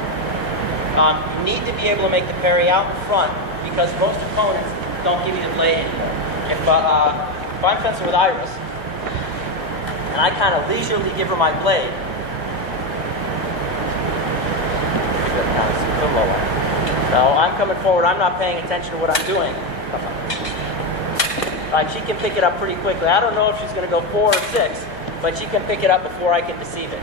You need to be able to make the parry out in front because most opponents don't give you the blade anymore. If I'm fencing with Iris, and I kind of leisurely give her my blade, so I'm coming forward, I'm not paying attention to what I'm doing. She can pick it up pretty quickly. I don't know if she's going to go 4 or 6, but she can pick it up before I can deceive it.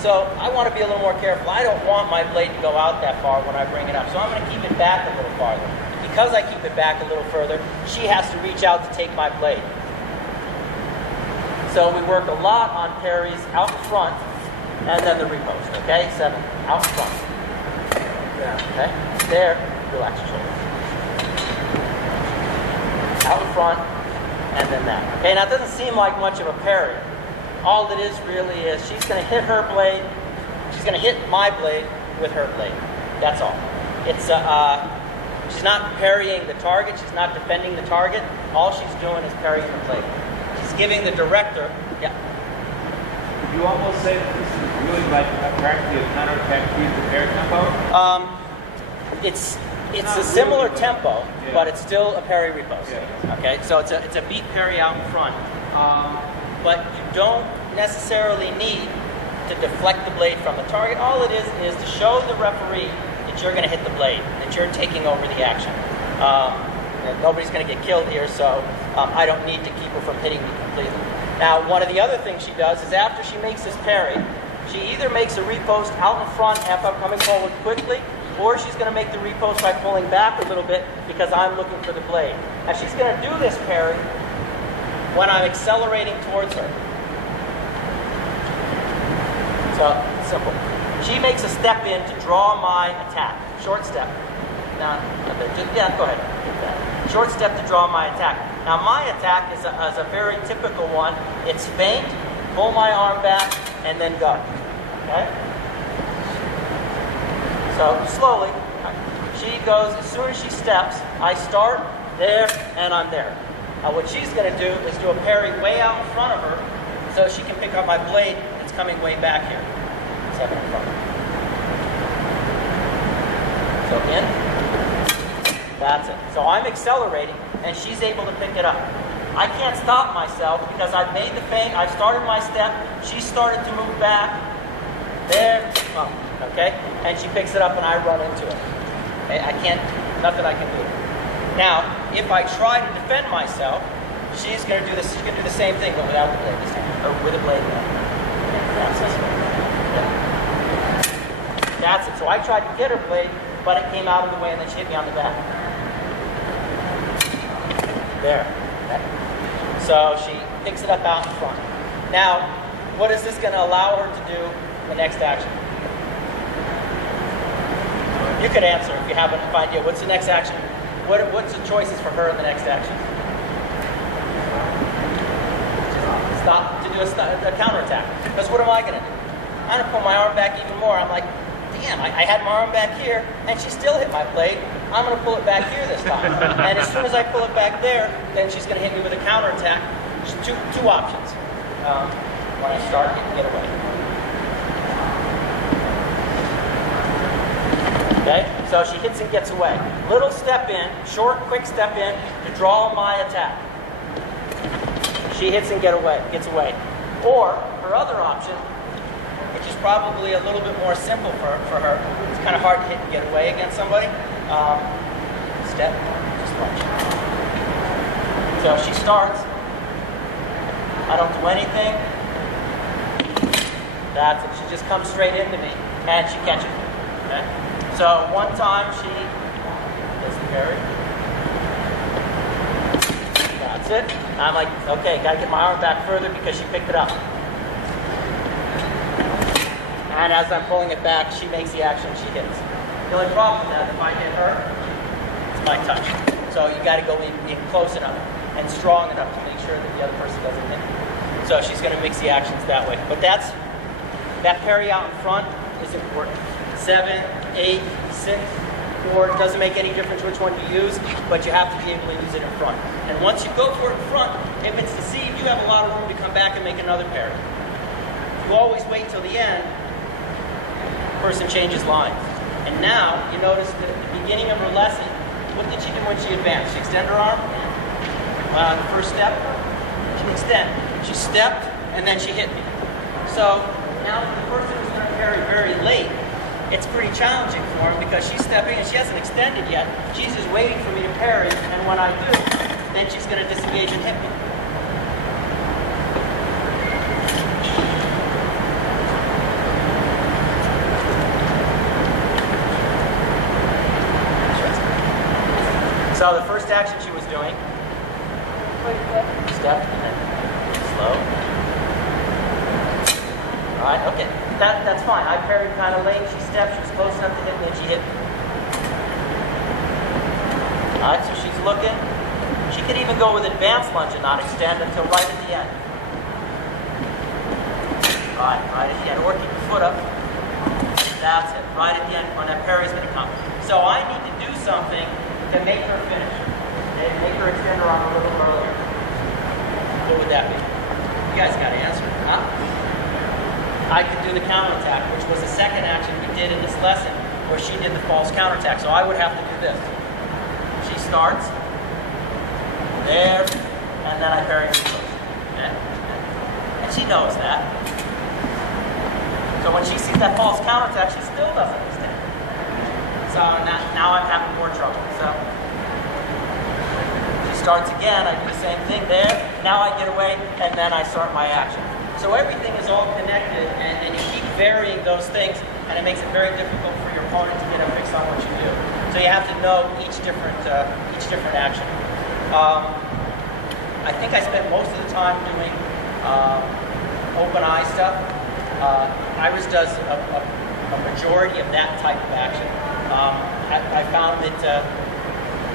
So I want to be a little more careful. I don't want my blade to go out that far when I bring it up. So I'm going to keep it back a little farther. Because I keep it back a little further, she has to reach out to take my blade. So we work a lot on parries out in front and then the riposte. Okay, 7, out in front. Okay, there, relax your shoulders. Out in front, and then that. Okay, now it doesn't seem like much of a parry. All it is really is she's going to hit her blade, she's going to hit my blade with her blade. That's all. It's she's not parrying the target, she's not defending the target. All she's doing is parrying the blade. She's giving the director, yeah. You almost say that this is really like practically a counterattack to the parry tempo? It's a similar tempo, but it's still a parry riposte. Yeah. Okay, so it's a beat parry out in front, but you don't necessarily need to deflect the blade from the target. All it is to show the referee that you're going to hit the blade, that you're taking over the action. Nobody's going to get killed here, so I don't need to keep her from hitting me completely. Now, one of the other things she does is after she makes this parry, she either makes a riposte out in front if I'm coming forward quickly, or she's going to make the riposte by pulling back a little bit because I'm looking for the blade. Now, she's going to do this parry when I'm accelerating towards her. So, it's simple. She makes a step in to draw my attack. Short step. Now, yeah, go ahead. Short step to draw my attack. Now, my attack is a very typical one. It's feint, pull my arm back, and then go. Okay? So, slowly, she goes, as soon as she steps, I start there, and I'm there. Now, what she's going to do is do a parry way out in front of her so she can pick up my blade that's coming way back here. 7 in front. So, in. That's it. So I'm accelerating, and she's able to pick it up. I can't stop myself because I've made the feint, I've started my step, she started to move back. There, okay? And she picks it up and I run into it. Okay? Nothing I can do. Now, if I try to defend myself, she's going to do this. She's going to do the same thing, but without the blade this time, or with a blade. That's it. So I tried to get her blade, but it came out of the way, and then she hit me on the back. There. Okay. So she picks it up out in front. Now, what is this going to allow her to do the next action? You could answer if you have an idea. What's the next action? What's the choices for her in the next action? Stop to do a counterattack. Because what am I going to do? I'm going to pull my arm back even more. I'm like, damn, I had my arm back here, and she still hit my blade. I'm going to pull it back here this time. And as soon as I pull it back there, then she's going to hit me with a counterattack. There's two options when I start to get away. Okay, so she hits and gets away. Little step in, short, quick step in to draw my attack. She hits and gets away. Or her other option, which is probably a little bit more simple for her, it's kind of hard to hit and get away against somebody. Step, just lunge. So she starts. I don't do anything. That's it. She just comes straight into me, and she catches me. Okay? So one time she gets the parry. That's it. I'm like, okay, gotta get my arm back further because she picked it up. And as I'm pulling it back, she makes the action, she hits. The only problem is that if I hit her, it's my touch. So you gotta go in close enough and strong enough to make sure that the other person doesn't hit you. So she's gonna mix the actions that way. But that parry out in front is important. 7, 8, 6, 4, it doesn't make any difference which one you use, but you have to be able to use it in front. And once you go for it in front, if it's deceived, you have a lot of room to come back and make another parry. If you always wait till the end, the person changes lines. And now, you notice that at the beginning of her lesson, what did she do when she advanced? She extended her arm. The first step, she extended. She stepped, and then she hit me. So now for the person who's going to parry very late, it's pretty challenging for him because she's stepping and she hasn't extended yet. She's just waiting for me to parry, and when I do, then she's going to disengage and hit me. So the first action she was doing, step, and then slow. All right, okay, that's fine. I parried kind of late. She stepped, she was close enough to hit me, and she hit me. All right, so she's looking. She could even go with advanced lunge and not extend until right at the end. All right at the end, or keep the foot up. That's it, right at the end when that parry's going to come. So I need to do something to make her finish. And make her extend her arm a little earlier. What would that be? You guys got to answer, huh? I could do the counterattack, which was the second action we did in this lesson, where she did the false counterattack. So I would have to do this. She starts, there, and then I parry her close. Okay? And she knows that. So when she sees that false counterattack, she still doesn't extend. So now I'm having more trouble. So she starts again, I do the same thing there. Now I get away, and then I start my action. So everything is all connected, and you keep varying those things, and it makes it very difficult for your opponent to get a fix on what you do. So you have to know each different action. I think I spent most of the time doing open eye stuff. Iris does a majority of that type of action. I found that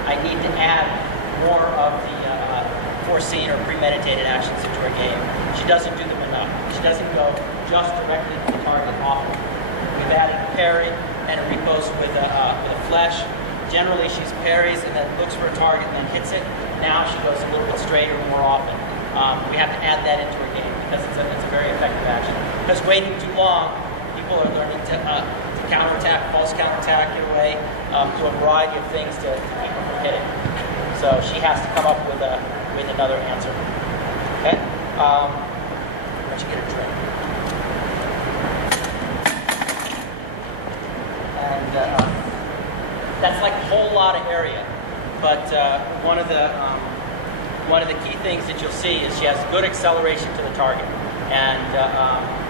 I need to add more of the foreseen or premeditated actions into her game. She doesn't do them enough. She doesn't go just directly to the target often. We've added a parry and a repose with a flesh. Generally, she parries and then looks for a target and then hits it. Now she goes a little bit straighter more often. We have to add that into her game because it's a very effective action. Because waiting too long, people are learning to counterattack, false counterattack, get away, do a variety of things to keep her from hitting. So she has to come up with another answer. Okay? Why don't you get a drink? And that's like a whole lot of area. But one of the key things that you'll see is she has good acceleration to the target. And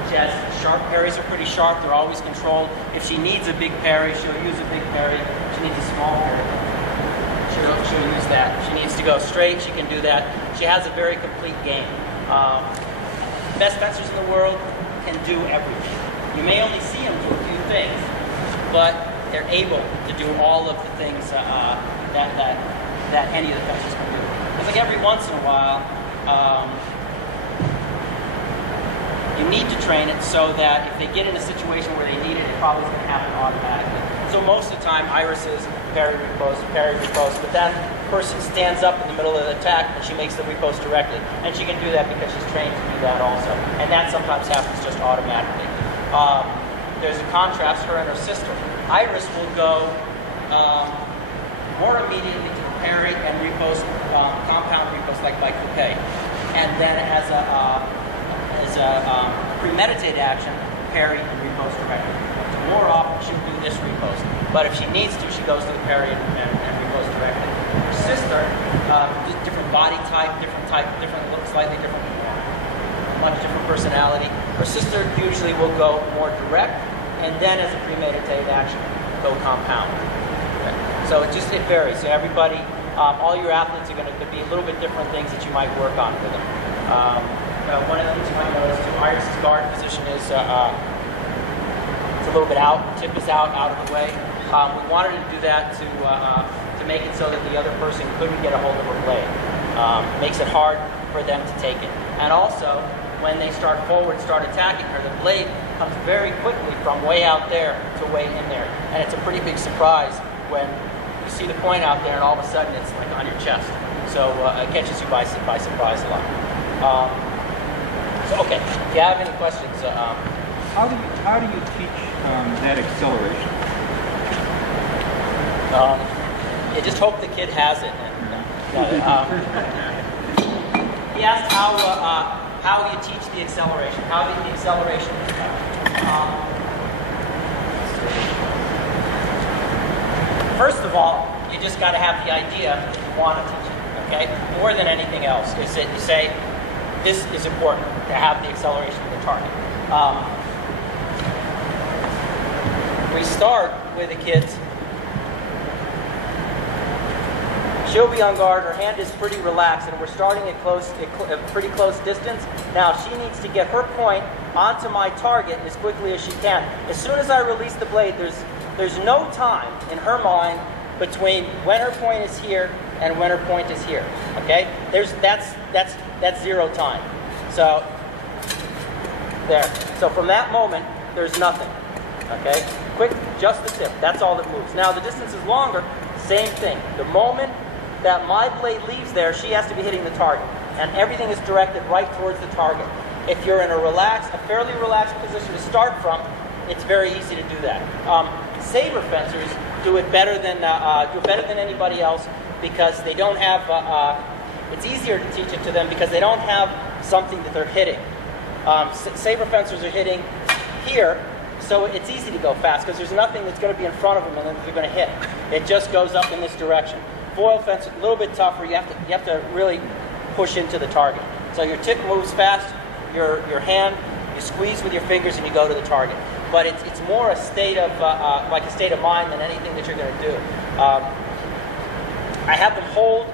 she has sharp parries are pretty sharp. They're always controlled. If she needs a big parry, she'll use a big parry. If she needs a small parry, she'll use that. If she needs to go straight, she can do that. She has a very complete game. Best fencers in the world can do everything. You may only see them do a few things, but they're able to do all of the things that any of the fencers can do. It's like every once in a while, you need to train it so that if they get in a situation where they need it, it probably is going to happen automatically. So most of the time, Iris is parry, repose, but that person stands up in the middle of the attack and she makes the repose directly. And she can do that because she's trained to do that also. And that sometimes happens just automatically. There's a contrast, her and her sister. Iris will go more immediately to the parry and repose, compound repose like by coupe. And then as is a premeditated action, parry and repost directly. So more often she'll do this repost, but if she needs to, she goes to the parry and repost directly. Her sister, different body type, different look, slightly different, much different personality. Her sister usually will go more direct, and then as a premeditated action, go compound. Okay. So it varies. So everybody, all your athletes are going to be a little bit different things that you might work on with them. One of the things you might notice too, Iris's guard position is it's a little bit out, tip is out of the way. We wanted to do that to make it so that the other person couldn't get a hold of her blade. Makes it hard for them to take it. And also, when they start attacking her, the blade comes very quickly from way out there to way in there. And it's a pretty big surprise when you see the point out there and all of a sudden it's like on your chest. So it catches you by surprise a lot. So okay, if you have any questions. How do you teach that acceleration? You just hope the kid has it. He asked how you teach the acceleration. How the acceleration is done. First of all, you just got to have the idea that you want to teach it. Okay, more than anything else is that you say this is important to have the acceleration of the target. We start with the kids. She'll be on guard, her hand is pretty relaxed, and we're starting at a pretty close distance. Now she needs to get her point onto my target as quickly as she can. As soon as I release the blade, there's no time in her mind between when her point is here and when her point is here. Okay? That's zero time. So there. So from that moment, there's nothing. Okay? Quick, just the tip. That's all that moves. Now the distance is longer, same thing. The moment that my blade leaves there, she has to be hitting the target. And everything is directed right towards the target. If you're in a fairly relaxed position to start from, it's very easy to do that. Saber fencers do it better than anybody else because they don't have. It's easier to teach it to them because they don't have something that they're hitting. Saber fencers are hitting here, so it's easy to go fast because there's nothing that's going to be in front of them and then they're going to hit. It just goes up in this direction. Foil fence is a little bit tougher. You have to really push into the target. So your tip moves fast. Your hand, you squeeze with your fingers and you go to the target. But it's more a state of like a state of mind than anything that you're going to do. I have them hold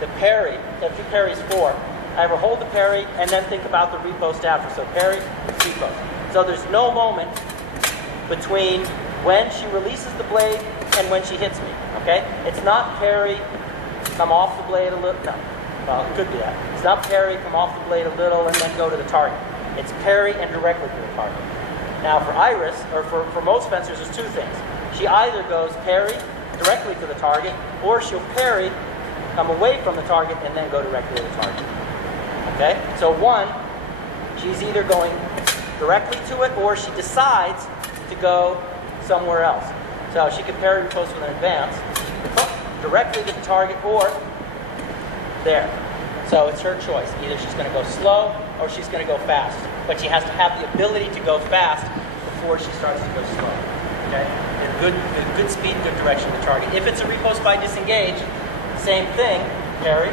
the parry. I have two parries for. I have her hold the parry and then think about the repost after. So parry, repost. So there's no moment between when she releases the blade and when she hits me. Okay? It's not parry, come off the blade a little. No. Well, it could be that. It's not parry, come off the blade a little, and then go to the target. It's parry and directly to the target. Now for Iris, or for most fencers, there's two things. She either goes parry directly to the target, or she'll parry, come away from the target, and then go directly to the target. Okay? So one, she's either going directly to it, or she decides to go somewhere else. So she can parry repost with an advance, directly to the target, or there. So it's her choice. Either she's going to go slow or she's going to go fast. But she has to have the ability to go fast before she starts to go slow. Okay? And good speed, good direction to the target. If it's a repost by disengage, same thing. Parry,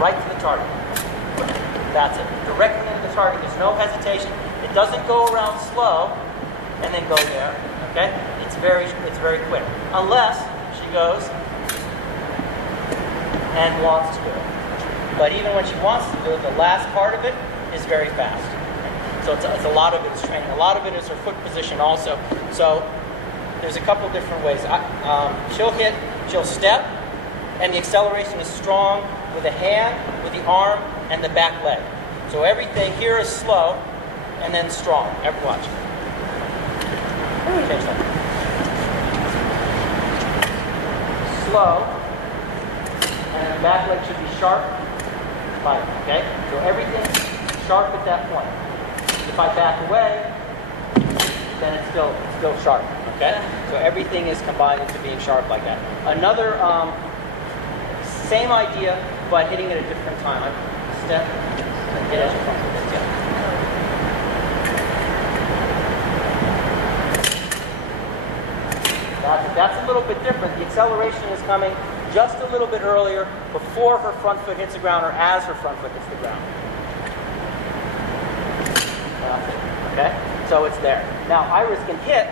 right to the target. That's it. Directly into the target. There's no hesitation. It doesn't go around slow and then go there. Okay? It's very quick. Unless she goes and wants to do it. But even when she wants to do it, the last part of it is very fast. So it's a lot of it is training. A lot of it is her foot position also. So there's a couple different ways. She'll step, and the acceleration is strong with the hand, with the arm, and the back leg. So everything here is slow, and then strong. Watch. Change that. Slow, and the back leg should be sharp. Fine, okay? So everything's sharp at that point. If I back away, then it's still sharp, okay? So everything is combined into being sharp like that. Another, same idea, but hitting at a different time. Step, and get as your front. Yeah. that's a little bit different. The acceleration is coming just a little bit earlier, before her front foot hits the ground or as her front foot hits the ground. Okay? So it's there. Now, Iris can hit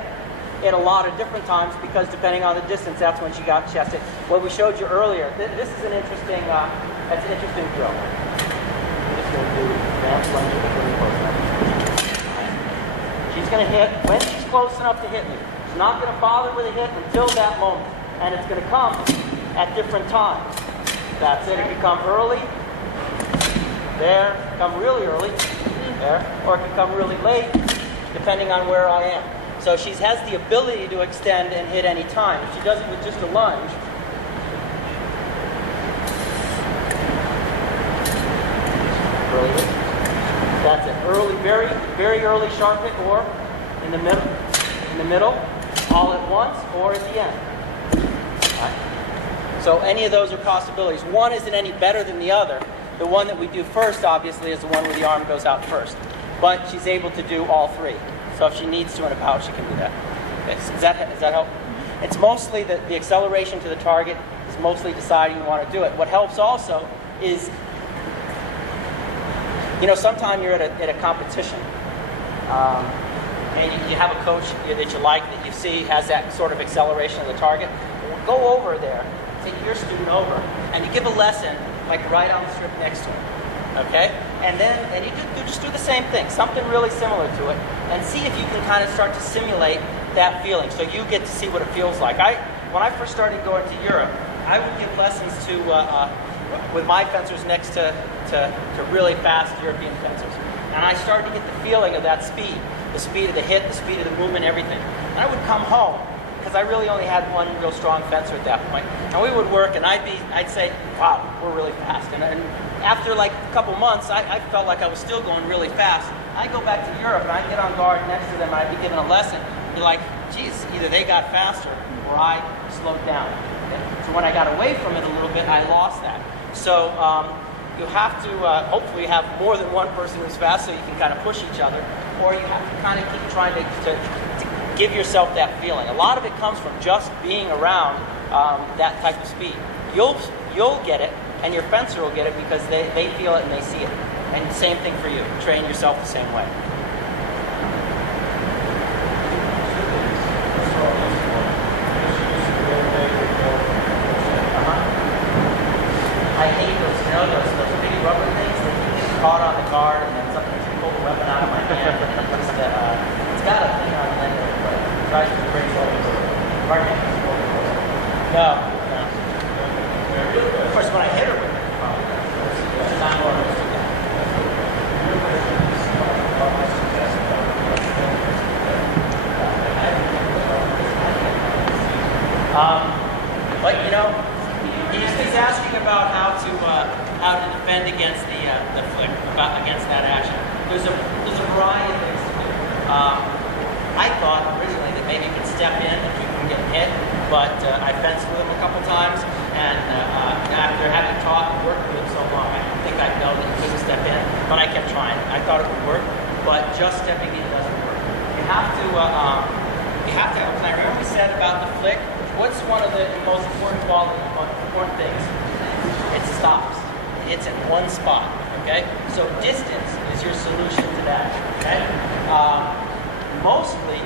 at a lot of different times because depending on the distance, that's when she has it. What we showed you earlier, this is an interesting, that's an interesting drill. I'm just going to do advanced lunge really close enough. She's going to hit when she's close enough to hit me. She's not going to bother with a hit until that moment. And it's going to come at different times. That's it. It could come early, there, come really early, there, or it could come really late, depending on where I am. So she has the ability to extend and hit any time. If she does it with just a lunge, early hit. That's it. Early, very, very early sharp hit, or in the middle, all at once, or at the end. So any of those are possibilities. One isn't any better than the other. The one that we do first, obviously, is the one where the arm goes out first. But she's able to do all three. So if she needs to in a bout, she can do that. Okay, so does that help? It's mostly the acceleration to the target is mostly deciding you want to do it. What helps also is, sometimes you're at a competition. And you have a coach that you like, that you see has that sort of acceleration of the target. Go over there, take your student over, and you give a lesson like right on the strip next to him. Okay? And you just do the same thing, something really similar to it, and see if you can kind of start to simulate that feeling so you get to see what it feels like. When I first started going to Europe, I would give lessons with my fencers next to really fast European fencers. And I started to get the feeling of that speed, the speed of the hit, the speed of the movement, everything. And I would come home, because I really only had one real strong fencer at that point. And we would work, and I'd say, wow, we're really fast. And after like a couple months, I felt like I was still going really fast. I'd go back to Europe, and I'd get on guard next to them, and I'd be giving a lesson. And be like, geez, either they got faster, or I slowed down. Okay? So when I got away from it a little bit, I lost that. So you have to hopefully have more than one person who's fast so you can kind of push each other, or you have to kind of keep trying to give yourself that feeling. A lot of it comes from just being around that type of speed. You'll get it, and your fencer will get it because they feel it and they see it. And the same thing for you. Train yourself the same way. I hate those big rubber things that you get caught on the guard and then sometimes you pull the weapon out of my hand and it's got a thing on the end of it, but it tries to break over. Pardon me? No. Of course, when I hit her with it, probably. It's not more than but he's asking about how to defend against the flick, against that action. There's a variety of things to do. I thought originally that maybe you could step in and keep from getting hit, but I fenced with him a couple times, and after having talked and worked with him so long, I think I'd know that he couldn't step in, but I kept trying. I thought it would work, but just stepping in doesn't work. You have to have a plan. Remember we said about the flick? What's one of the most important things? It stops. It's in one spot. Okay? So distance is your solution to that. Okay? Mostly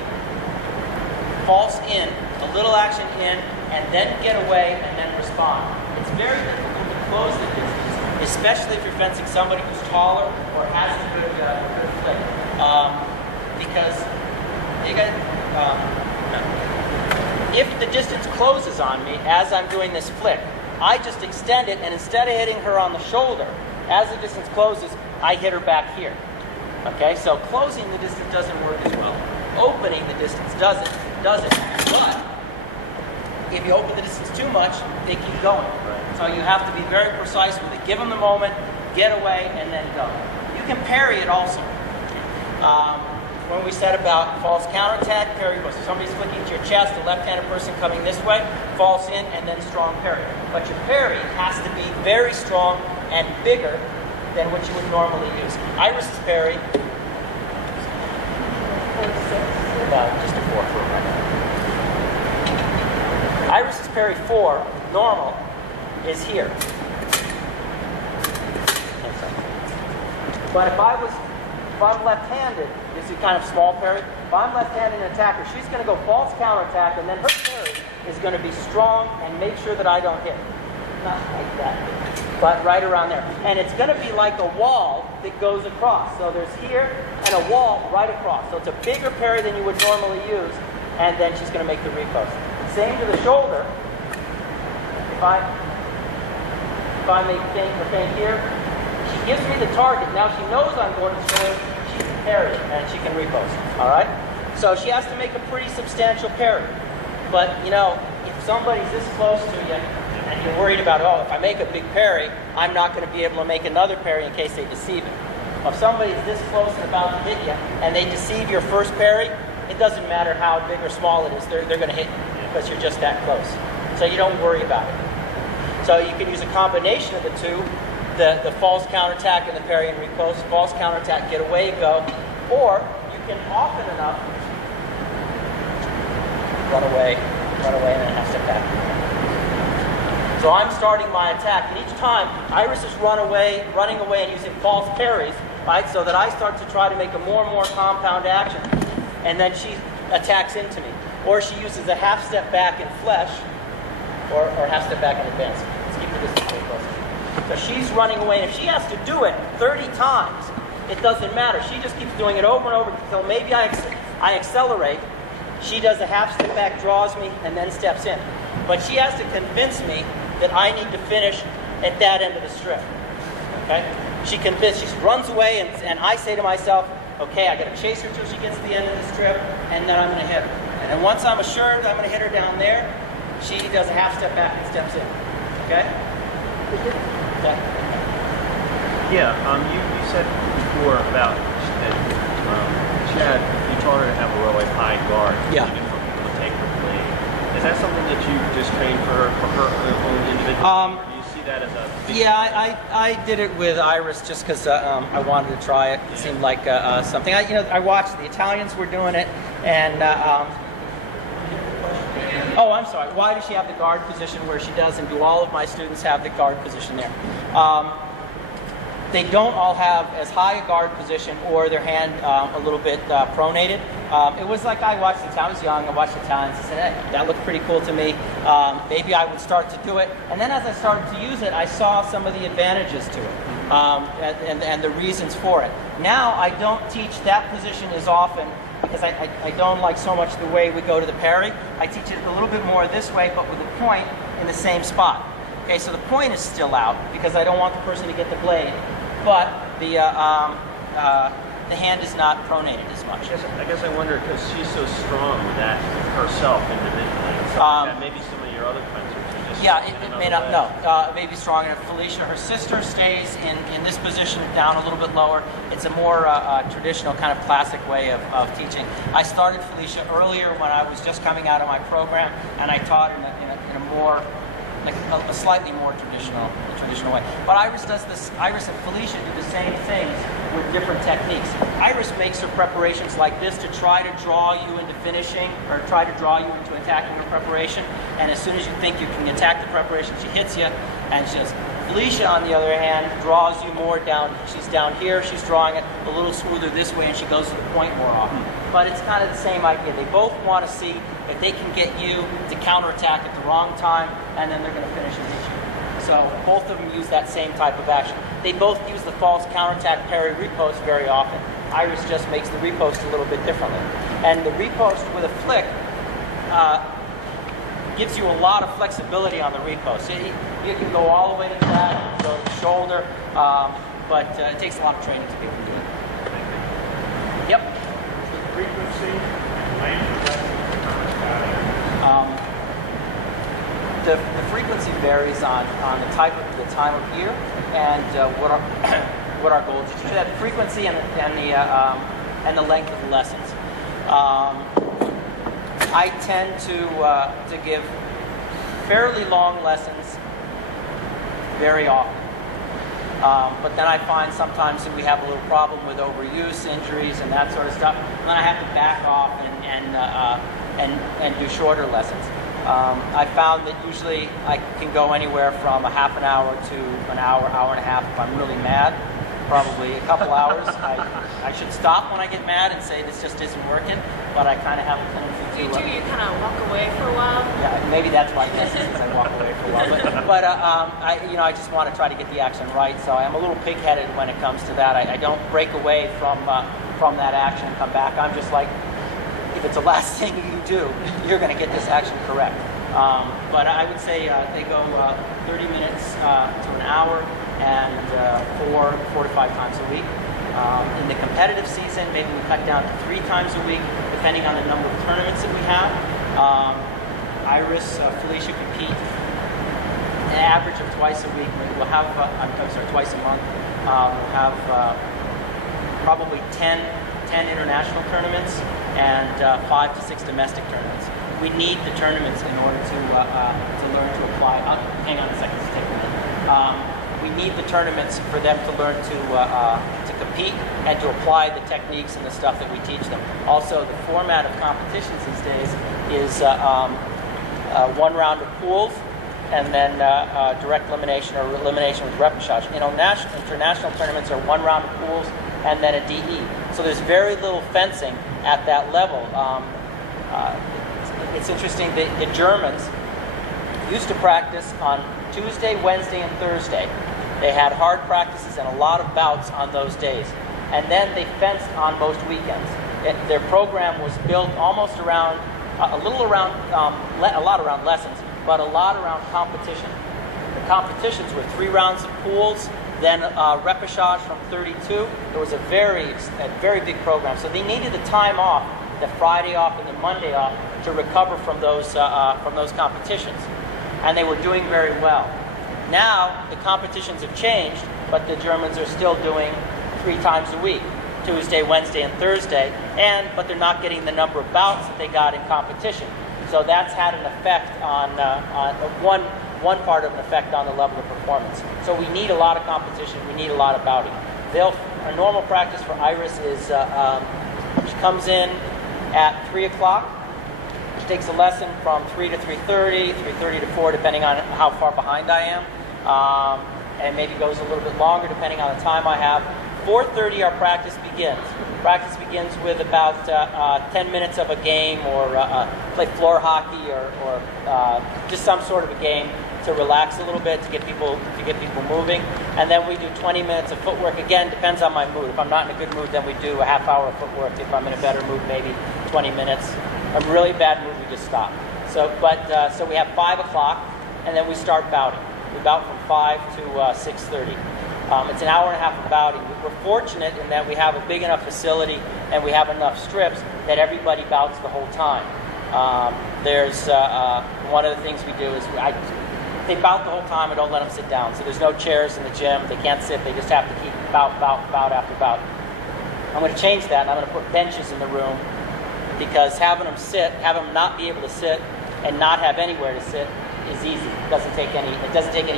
false in, a little action in, and then get away and then respond. It's very difficult to close the distance, especially if you're fencing somebody who's taller or has a good flick. Because you got if the distance closes on me as I'm doing this flick, I just extend it, and instead of hitting her on the shoulder, as the distance closes, I hit her back here. Okay, so closing the distance doesn't work as well. Opening the distance does it. But if you open the distance too much, they keep going. Right. So you have to be very precise with it. Give them the moment, get away, and then go. You can parry it also. When we said about false counterattack, parry goes. If somebody's flicking to your chest, a left-handed person coming this way, false in, and then strong parry. But your parry has to be very strong and bigger than what you would normally use. Iris's parry, just a 4 for a moment. parry 4, normal, is here. But if I'm left-handed, this is kind of small parry. If I'm left-handed attacker, she's going to go false counterattack, and then her parry is going to be strong and make sure that I don't hit. Not like that, but right around there. And it's going to be like a wall that goes across. So there's here and a wall right across. So it's a bigger parry than you would normally use, and then she's going to make the repost. Same to the shoulder. If I make a feint here, she gives me the target. Now she knows I'm going to the shoulder. She can parry it, and she can repost. All right? So she has to make a pretty substantial parry. But, you know, if somebody's this close to you, and you're worried about, oh, if I make a big parry, I'm not going to be able to make another parry in case they deceive you. Well, if somebody's this close and about to hit you, and they deceive your first parry, it doesn't matter how big or small it is, they're going to hit you because you're just that close. So you don't worry about it. So you can use a combination of the two, the false counterattack and the parry and repost. False counterattack, get away, go. Or you can often enough run away, and then have to step back. So I'm starting my attack, and each time Iris is running away and using false parries, right? So that I start to try to make a more and more compound action, and then she attacks into me. Or she uses a half step back in flesh, or half step back in advance. Let's keep the distance very close. So she's running away, and if she has to do it 30 times, it doesn't matter. She just keeps doing it over and over until maybe I accelerate. She does a half step back, draws me, and then steps in. But she has to convince me that I need to finish at that end of the strip. Okay? She runs away, and I say to myself, okay, I got to chase her till she gets to the end of the strip, and then I'm going to hit her. And then once I'm assured I'm going to hit her down there, she does a half step back and steps in. Okay? Okay. Yeah, you said before about that you taught her to have a really high guard. Yeah. Even for people to take her blade. Is that something that you just trained for her own individual? Or do you see that as a big I did it with Iris just because I wanted to try it. It seemed like something. I watched the Italians were doing it, and oh, I'm sorry. Why does she have the guard position where she does, and do all of my students have the guard position there? They don't all have as high a guard position or their hand a little bit pronated. It was like I watched I was young, I watched the Italians and said, hey, that looked pretty cool to me. Maybe I would start to do it. And then as I started to use it, I saw some of the advantages to it and the reasons for it. Now I don't teach that position as often because I don't like so much the way we go to the parry. I teach it a little bit more this way, but with a point in the same spot. Okay, so the point is still out because I don't want the person to get the blade, but the hand is not pronated as much. I guess I wonder, because she's so strong with that herself individually, and stuff like that, maybe some of your other fencers are just... Yeah, it may not, no, may be strong enough. Felicia, her sister, stays in this position down a little bit lower. It's a more traditional kind of classic way of teaching. I started Felicia earlier when I was just coming out of my program, and I taught in a more, like a slightly more traditional way. But Iris does this. Iris and Felicia do the same things with different techniques. Iris makes her preparations like this to try to draw you into finishing, or try to draw you into attacking her preparation. And as soon as you think you can attack the preparation, she hits you, and she does. Felicia, on the other hand, draws you more down. She's down here. She's drawing it a little smoother this way, and she goes to the point more often. But it's kind of the same idea. They both want to see if they can get you to counterattack at the wrong time, and then they're going to finish and hit you. So both of them use that same type of action. They both use the false counterattack parry repost very often. Iris just makes the repost a little bit differently. And the repost with a flick gives you a lot of flexibility on the repost. You can go all the way to the back, go to the shoulder, but it takes a lot of training to be able to do it. Yep. Frequency, length, the frequency varies on the time of year and what our goals are. That frequency and the length of the lessons. I tend to give fairly long lessons very often. But then I find sometimes that we have a little problem with overuse, injuries, and that sort of stuff. And then I have to back off and do shorter lessons. I found that usually I can go anywhere from a half an hour to an hour, hour and a half if I'm really mad. Probably a couple hours. I should stop when I get mad and say this just isn't working, but I kind of have a tendency to... You kind of walk away for a while? Yeah, maybe that's my business, is I walk away for a while. But I just want to try to get the action right, so I'm a little pig-headed when it comes to that. I don't break away from that action and come back. I'm just like, if it's the last thing you do, you're going to get this action correct. But I would say they go 30 minutes to an hour and 4 to 5 times a week. In the competitive season, maybe we cut down to 3 times a week, depending on the number of tournaments that we have. Iris, Felicia compete an average of twice a week. We'll have, twice a month. We'll have probably 10 international tournaments and 5 to 6 domestic tournaments. We need the tournaments in order to learn to apply. Hang on a second, just take a minute. We need the tournaments for them to learn to compete and to apply the techniques and the stuff that we teach them. Also, the format of competitions these days is 1 round of pools and then direct elimination or elimination with repechage. International tournaments are 1 round of pools and then a DE. So there's very little fencing at that level. It's interesting, the Germans used to practice on Tuesday, Wednesday, and Thursday. They had hard practices and a lot of bouts on those days. And then they fenced on most weekends. Their program was built almost around, a lot around lessons, but a lot around competition. The competitions were 3 rounds of pools, then repechage from 32. It was a very big program. So they needed the time off, the Friday off and the Monday off, to recover from those competitions. And they were doing very well. Now, the competitions have changed, but the Germans are still doing 3 times a week, Tuesday, Wednesday, and Thursday, but they're not getting the number of bouts that they got in competition. So that's had an effect on one part of an effect on the level of performance. So we need a lot of competition, we need a lot of bouting. A normal practice for Iris is she comes in at 3 o'clock. She takes a lesson from 3 to 3:30, 3:30 to 4, depending on how far behind I am, and maybe goes a little bit longer depending on the time I have. 4:30 our practice begins. Practice begins with about 10 minutes of a game, or play floor hockey, or just some sort of a game to relax a little bit, to get people moving. And then we do 20 minutes of footwork. Again, depends on my mood. If I'm not in a good mood, then we do a half hour of footwork. If I'm in a better mood, maybe 20 minutes. A really bad mood, we just stop. So we have 5 o'clock, and then we start bouting. We bout from 5 to 6:30. It's an hour and a half of bouting. We're fortunate in that we have a big enough facility and we have enough strips that everybody bouts the whole time. There's one of the things we do is they bout the whole time. I don't let them sit down. So there's no chairs in the gym. They can't sit. They just have to keep bout after bout. I'm going to change that, and I'm going to put benches in the room, because having them not be able to sit and not have anywhere to sit is easy. It doesn't take any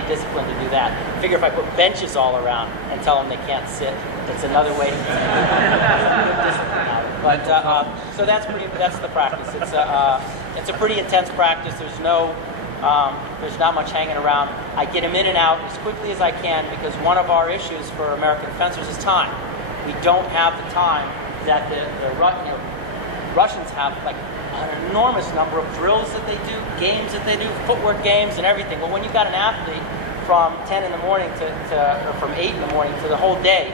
discipline to do that. I figure if I put benches all around and tell them they can't sit, it's another way to get discipline out of it. But so that's the practice. It's a pretty intense practice. There's not much hanging around. I get them in and out as quickly as I can, because one of our issues for American fencers is time. We don't have the time that the Russians have, like an enormous number of drills that they do, games that they do, footwork games and everything. But when you've got an athlete from 10 in the morning or from 8 in the morning to the whole day,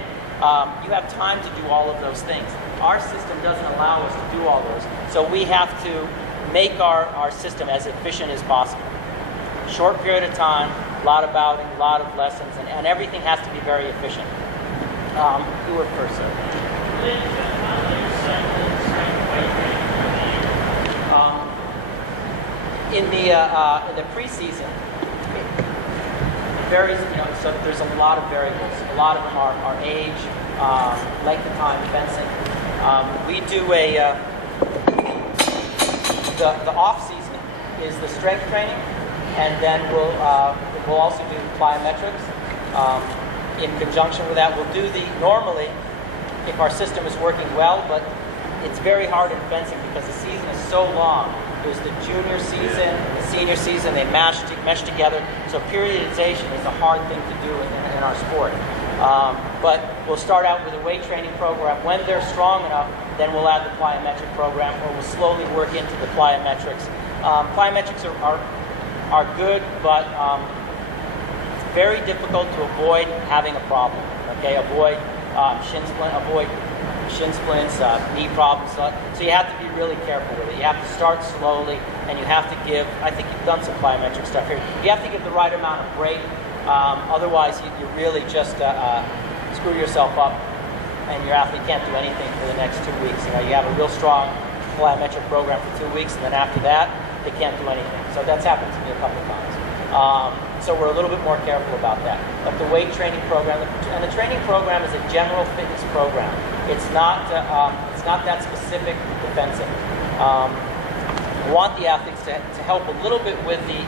you have time to do all of those things. Our system doesn't allow us to do all those. So we have to make our system as efficient as possible. Short period of time, a lot of bouting, a lot of lessons, and everything has to be very efficient. You were first, sir. In the preseason, it varies. So there's a lot of variables. A lot of them are age, length of time, fencing. We do the off season is the strength training, and then we'll also do plyometrics. In conjunction with that, we'll do normally, if our system is working well, but it's very hard in fencing because the season is so long There's the junior season, the senior season, they mesh together. So periodization is a hard thing to do in our sport. But we'll start out with a weight training program. When they're strong enough, then we'll add the plyometric program, or we'll slowly work into the plyometrics. Plyometrics are good, but it's very difficult to avoid having a problem. Okay, avoid shin splints, knee problems. So you have to be really careful with it. You have to start slowly, and you have to give, I think you've done some plyometric stuff here, you have to give the right amount of break. Otherwise, you really just screw yourself up, and your athlete can't do anything for the next 2 weeks. You have a real strong plyometric program for 2 weeks, and then after that, they can't do anything. So that's happened to me a couple of times. So we're a little bit more careful about that. But the weight training program, and the training program is a general fitness program. It's not that specific to fencing. We want the athletes to help a little bit with the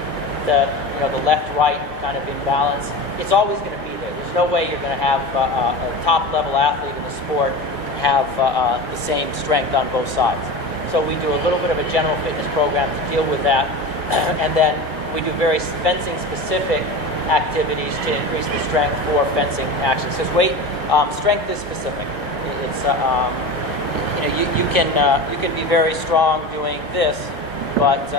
left-right kind of imbalance. It's always going to be there. There's no way you're going to have a top-level athlete in the sport have the same strength on both sides. So we do a little bit of a general fitness program to deal with that, and then we do very fencing-specific activities to increase the strength for fencing actions. Because strength is specific. It's you can be very strong doing this, but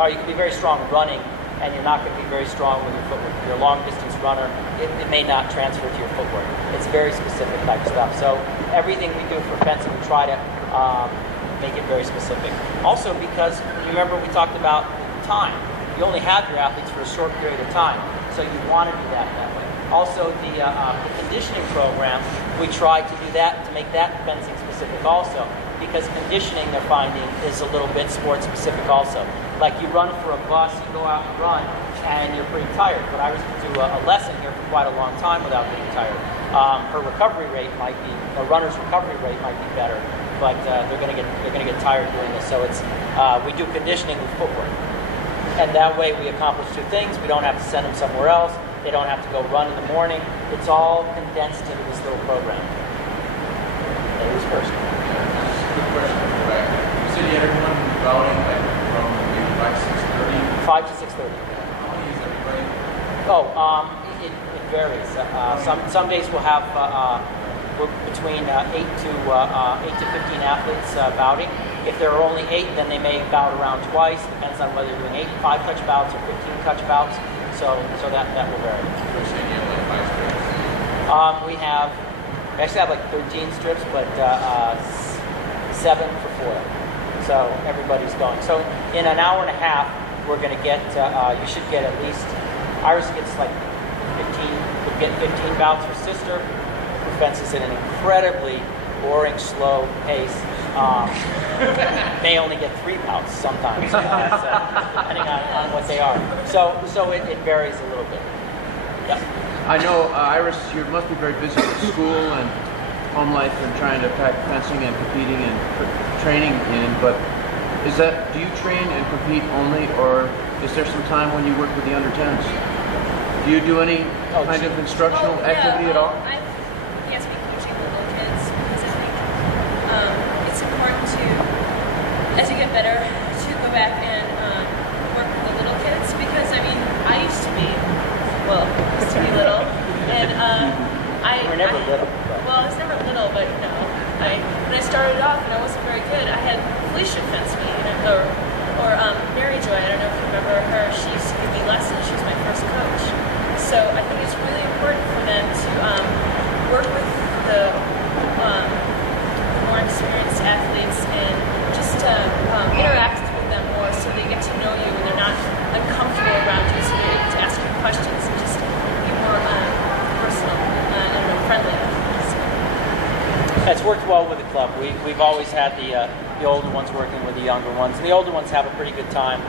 or you can be very strong running, and you're not going to be very strong with your footwork. If you're a long-distance runner, it may not transfer to your footwork. It's very specific type stuff. So everything we do for fencing, we try to make it very specific. Also, because remember we talked about time. You only have your athletes for a short period of time, so you want to do that way. Also, the conditioning program, we try to do that, to make that fencing specific also, because conditioning, they're finding, is a little bit sport specific also. Like you run for a bus, you go out and run, and you're pretty tired. But I was to do a lesson here for quite a long time without getting tired. Her recovery rate might be, a runner's recovery rate might be better, but they're going to get tired doing this. So it's we do conditioning with footwork. And that way we accomplish two things. We don't have to send them somewhere else. They don't have to go run in the morning. It's all condensed into this little program. Ladies first. Good question. You said you had everyone routing like from maybe 5 to 6:30? 5 to 6:30. How many is everybody? It varies. Some days we'll have we're between 8 to 15 athletes bouting. If there are only 8, then they may bout around twice. Depends on whether you're doing 8 5-touch bouts or 15-touch bouts. So that will vary. You're saying you have like 5 strips? We actually have like 13 strips, but 7 for foil. So everybody's going. So in an hour and a half, we're going to get. You should get at least. Iris gets like 15. Would get 15 bouts. Her sister, who fences at an incredibly boring, slow pace, may only get 3 bouts sometimes, depending on what they are. So it varies a little bit. Yeah. I know, Iris, you must be very busy with school and home life and trying to pack fencing and competing and training in, but do you train and compete only, or is there some time when you work with the under 10s? Do you do any kind of instructional activity at all? Yes, we coaching little kids because I think it's important to, as you get better, to go back and work with the little kids, because I used to be little, and We're never little. Well, I was never little, but when I started off and I wasn't very good, I had Felicia fence me, or Mary Joy. I don't know if you remember her. She used to give me lessons. She was my first coach. So I think it's really important for them to work with the more experienced athletes and just interact with them more, so they get to know you and they're not uncomfortable around you, so they're able to ask you questions and just be more personal and friendly. It's worked well with the club. We've always had the older ones working with the younger ones. And the older ones have a pretty good time.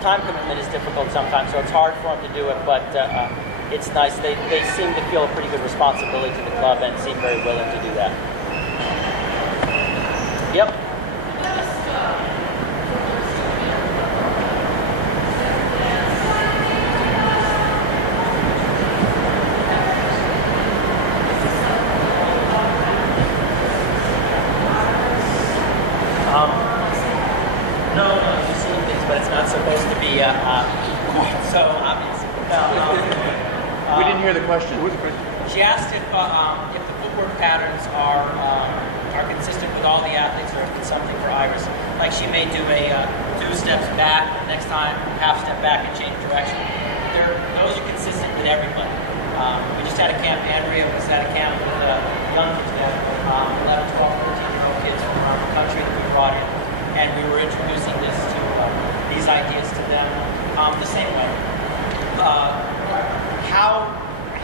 Time commitment is difficult sometimes, so it's hard for them to do it, but it's nice. They seem to feel a pretty good responsibility to the club and seem very willing to do that. Yep. No. be quite so obvious. We didn't hear the question. She asked if the footwork patterns are consistent with all the athletes, or if it's something for Iris. Like she may do a 2 steps back, next time half step back and change direction. Those are consistent with everybody. We just had a camp. Andrea was at a camp with young kids, 11, 12, 13-year-old kids from around the country that we brought in, and we were introducing these ideas to them the same way.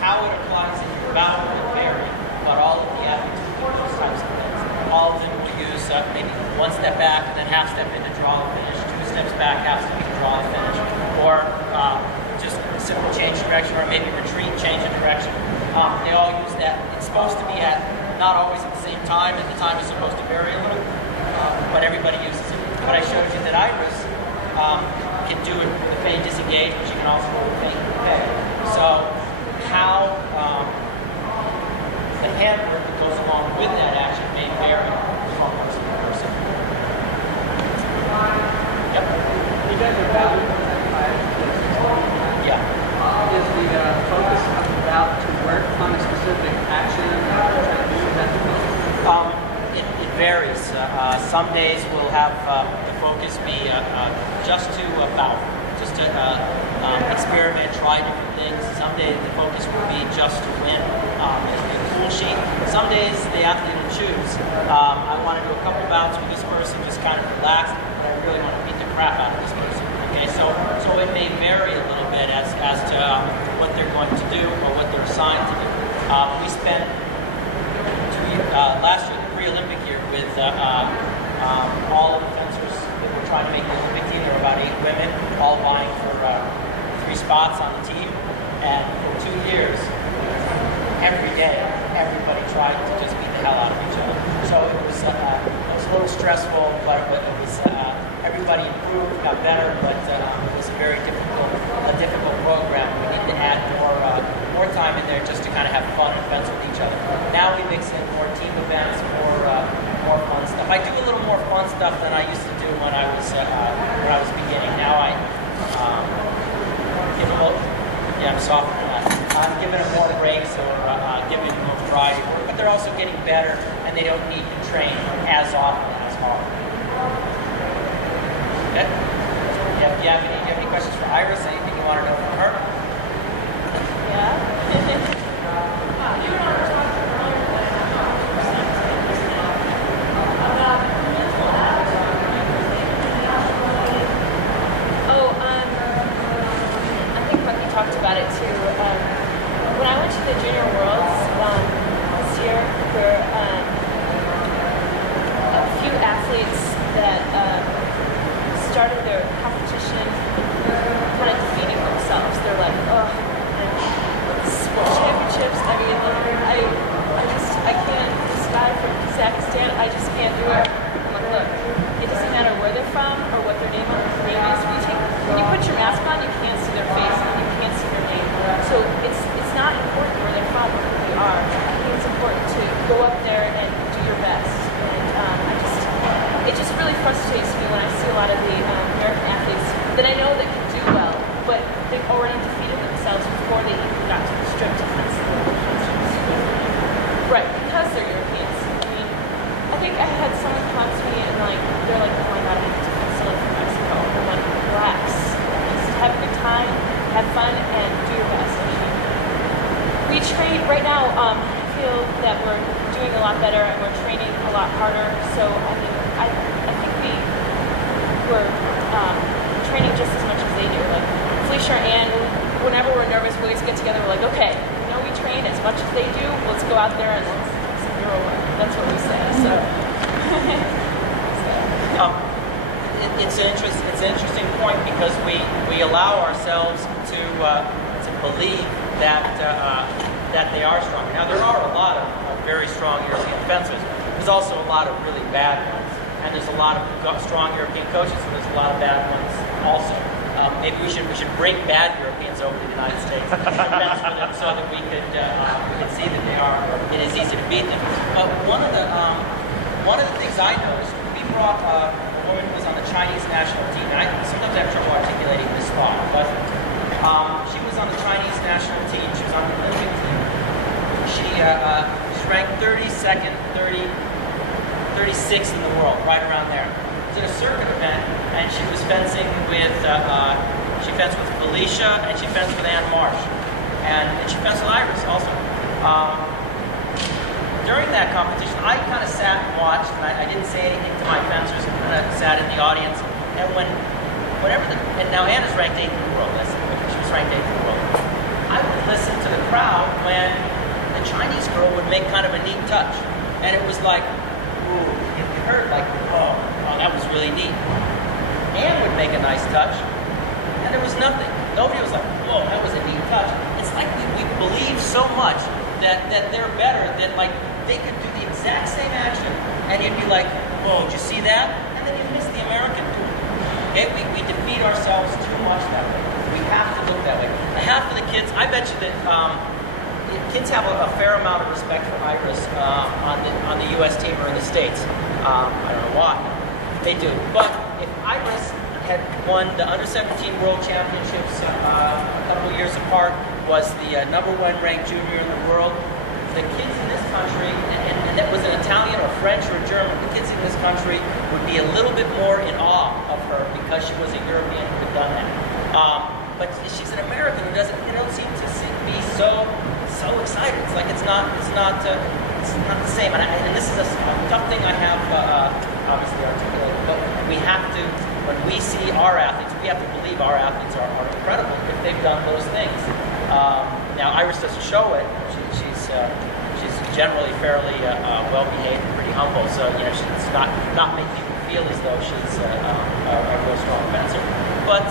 How it applies in your bout will vary, but all of the athletes will do those types of things. All of them will use maybe 1 step back and then half step in to draw the finish, 2 steps back, half step in to draw the finish, or just simple change direction, or maybe retreat, change of direction. They all use that. It's supposed to be at not always at the same time, and the time is supposed to vary a little, but everybody uses it. But I showed you that Iris can do it with the feint disengage, but she can also do the feint peg. So how the handwork that goes along with that action may vary from person to person. Yep. You guys are valued on that 5 Yeah. Is the focus of the bout to work on a specific action or try to do that? It varies. Some days we'll have the focus be just to bout, just to experiment, try different things. Some days the focus will be just to win. It'll be a cool sheet. Some days the athlete will choose. I want to do a couple bouts with this person, just kind of relax, but I really want to beat the crap out of this person. Okay, so it may vary a little bit as to what they're going to do or what they're assigned to do. We spent last year, the pre-Olympic year, with all of the fencers that were trying to make the Olympic team. There were about 8 women, all vying for 3 spots on the team. And for 2 years, every day, everybody tried to just beat the hell out of each other. So it was a little stressful, but it was everybody improved, got better, but it was a very difficult program. We need to add more time in there just to kind of have fun and fence with each other. Now we mix in more team events, more fun stuff. I do a little more fun stuff than I used to do when I was beginning. Now I give them both. Yeah, I'm soft on that. I'm giving them more breaks or giving them more variety, but they're also getting better, and they don't need to train as often and as hard. Okay? Do you have any questions for Iris? Anything you want to know from her? I think Bucky talked about it too. When I went to the Junior Worlds this year, there were a few athletes that started their competition kind of defeating themselves. They're like, oh, World Championships. I mean, I can't. This guy from Kazakhstan, I just can't do it. I'm like, look, it doesn't matter where they're from or what their name is. When you put your mask on, you can't see their face and you can't see their name. So it's not important where they're from or who they are. I think it's important to go up there and do your best. And it just really frustrates me when I see a lot of the American athletes that I know that can do well, but they've already defeated themselves before they even got to the strip to fence the Europeans. Right, because they're Europeans. I mean, I think I had someone come to me and they're like, oh my god, I need to fence someone from Mexico. I'm like, relax. Just have a good time, have fun, and do your best. I mean, we train right now. I feel that we're doing a lot better and we're training a lot harder. So I mean, I think we're training just as much as they do. Like Felicia and whenever we're nervous, we always get together. We're like, okay, we know we train as much as they do. Let's go out there and let's do some hero work. That's what we say. So. It's an interesting point because we allow ourselves to believe that they are strong. Now there are a lot of very strong European fencers. There's also a lot of really bad ones, and there's a lot of strong European coaches, and there's a lot of bad ones also. Maybe we should bring bad Europeans over to the United States and fence for them so that we could see that it is easy to beat them. One of the things I noticed, we brought woman who was on the Chinese national team. And sometimes I have trouble articulating this thought, but she was on the Chinese national team. She was on the Olympic team. She's ranked 32nd, 36th in the world, right around there. It was at a circuit event, and she was fencing with, she fenced with Felicia, and she fenced with Ann Marsh. And she fenced with Iris also. During that competition, I kind of sat and watched, and I didn't say anything to my fencers. I kind of sat in the audience. And and now Anna's ranked 8th in the world. She was ranked 8th in the world. I would listen to the crowd when the Chinese girl would make kind of a neat touch, and it was like, ooh, you heard like, oh, that was really neat. Anne would make a nice touch, and there was nothing. Nobody was like, whoa, that was a neat touch. It's like we believe so much that they're better, that like they could do the exact same action, and you'd be like, whoa, did you see that? And then you miss the American tool. Okay, we defeat ourselves too much that way. We have to look that way. Half of the kids, I bet you that kids have a fair amount of respect for Iris on the U.S. team or in the States. I don't know why. They do. But if Iris had won the under-17 World Championships a couple of years apart, was the #1 ranked junior in the world, the kids in this country, and that was an Italian or French or German, the kids in this country would be a little bit more in awe of her because she was a European who had done that. But she's an American who don't seem to be so excited. It's like it's not the same. And this is a tough thing I have obviously articulated. But we have to, when we see our athletes, we have to believe our athletes are incredible if they've done those things. Now Iris doesn't show it. She's generally fairly well-behaved and pretty humble. So she's not make people feel as though she's a real strong fencer. But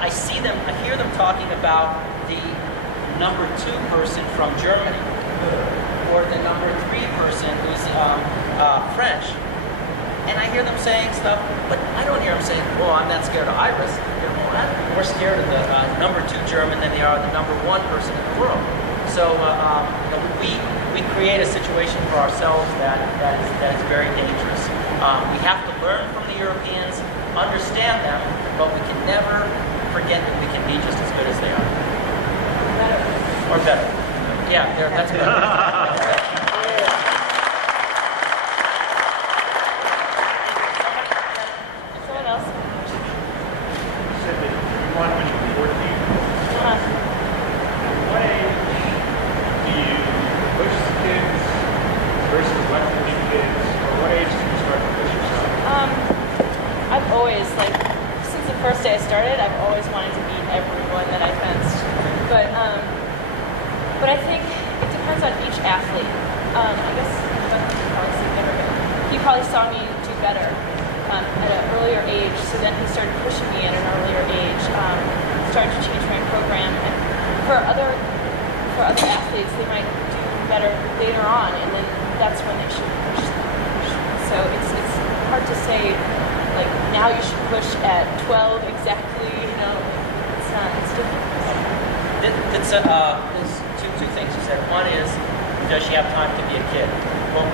I see them, I hear them talking about the #2 person from Germany, or the #3 person who's French. And I hear them saying stuff, but I don't hear them saying, well, I'm not scared of Iris. They're more scared of the #2 German than they are the #1 person in the world. So we create a situation for ourselves that is very dangerous. We have to learn from the Europeans, understand them, but we can never forget that we can be just as good as they are. Or better. Yeah, that's better. Someone else? You said that you won when you were 14. Uh-huh. What age do you push the kids versus let them be kids? Or what age do you start to push yourself? I've always, since the first day I started, I've always wanted to beat everyone that I fenced. But I think it depends on each athlete. I guess that's probably significant. He probably saw me do better at an earlier age, so then he started pushing me at an earlier age. Started to change my program. And for other athletes, they might do better later on, and then that's when they should push. So it's hard to say, now you should push at 12 exactly. It's not. It's different. There's two things you said. One is, does she have time to be a kid? Well,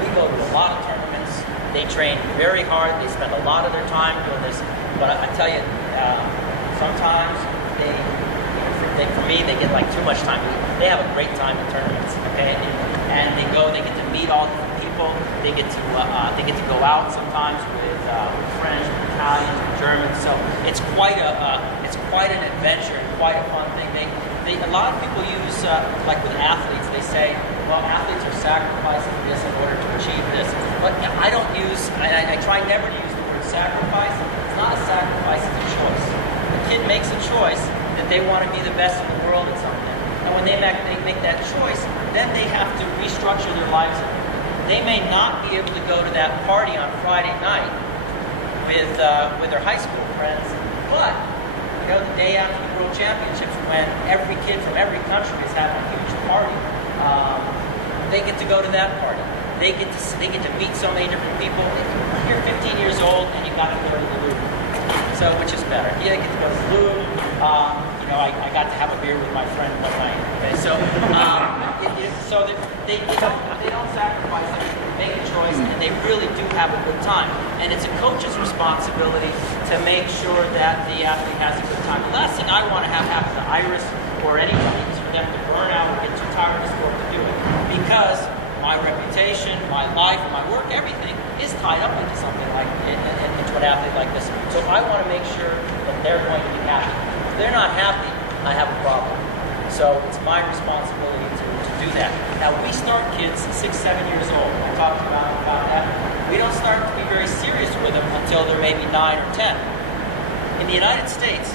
we go to a lot of tournaments. They train very hard. They spend a lot of their time doing this. But I tell you, sometimes for me, they get too much time. They have a great time in tournaments, okay? And they get to meet all different people. They get to go out sometimes with French, with Italians, with Germans. So it's quite an adventure and quite a fun thing. A lot of people use with athletes, they say, well, athletes are sacrificing this in order to achieve this. But I don't use, I try never to use the word sacrifice. It's not a sacrifice, it's a choice. The kid makes a choice that they want to be the best in the world at something. And when they make that choice, then they have to restructure their lives. They may not be able to go to that party on Friday night with their high school friends, but the day after the World Championships, when every kid from every country is having a huge party, they get to go to that party. They get to meet so many different people. You're 15 years old and you got to go to the Louvre. So which is better? Yeah, I get to go to the Louvre. I got to have a beer with my friend one night. Okay, so so they don't sacrifice it. They make a choice, and they really do have a good time. And it's a coach's responsibility to make sure that the athlete has a good time. The last thing I want to have happen to Iris or anybody is for them to burn out or get too tired of the sport to do it. Because my reputation, my life, my work, everything is tied up into something like into an athlete like this. So I want to make sure that they're going to be happy. If they're not happy, I have a problem. So it's my responsibility to do that. Now we start kids 6, 7 years old. I talked about that. We don't start to be very serious with them until they're maybe 9 or 10. In the United States,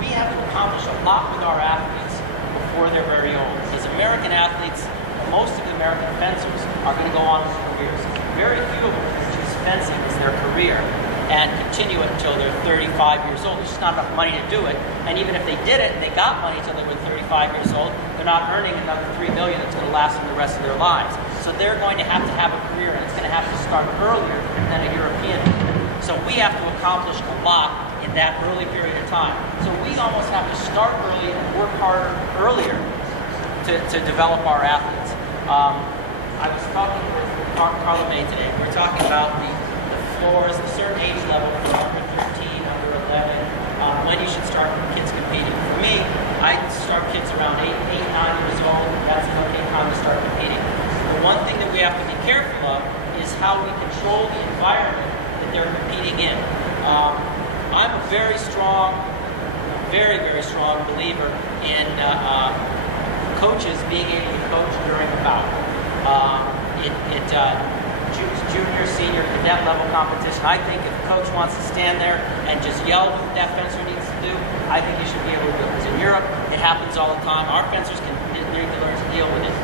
we have accomplished a lot with our athletes before they're very old. As American athletes, most of the American fencers are going to go on with careers. Very few of them choose fencing as their career and continue it until they're 35 years old. There's just not enough money to do it. And even if they did it and they got money until they were 35 years old, they're not earning another $3 million that's going to last them the rest of their lives. So they're going to have a career, and it's going to have to start earlier than a European. So we have to accomplish a lot in that early period of time. So we almost have to start early and work harder earlier to develop our athletes. I was talking with Carla May today. We were talking about the floors, the certain age level from under 13, under 11, when you should start kids competing. For me, I start kids around 8, 9 years old. That's an okay time to start competing. The one thing that we have to be careful of is how we control the environment that they're competing in. I'm a very strong believer in coaches being able to coach during the bout. Junior, senior, cadet level competition. I think if a coach wants to stand there and just yell what that fencer needs to do, I think you should be able to do it. Because in Europe, it happens all the time. Our fencers need to learn to deal with it.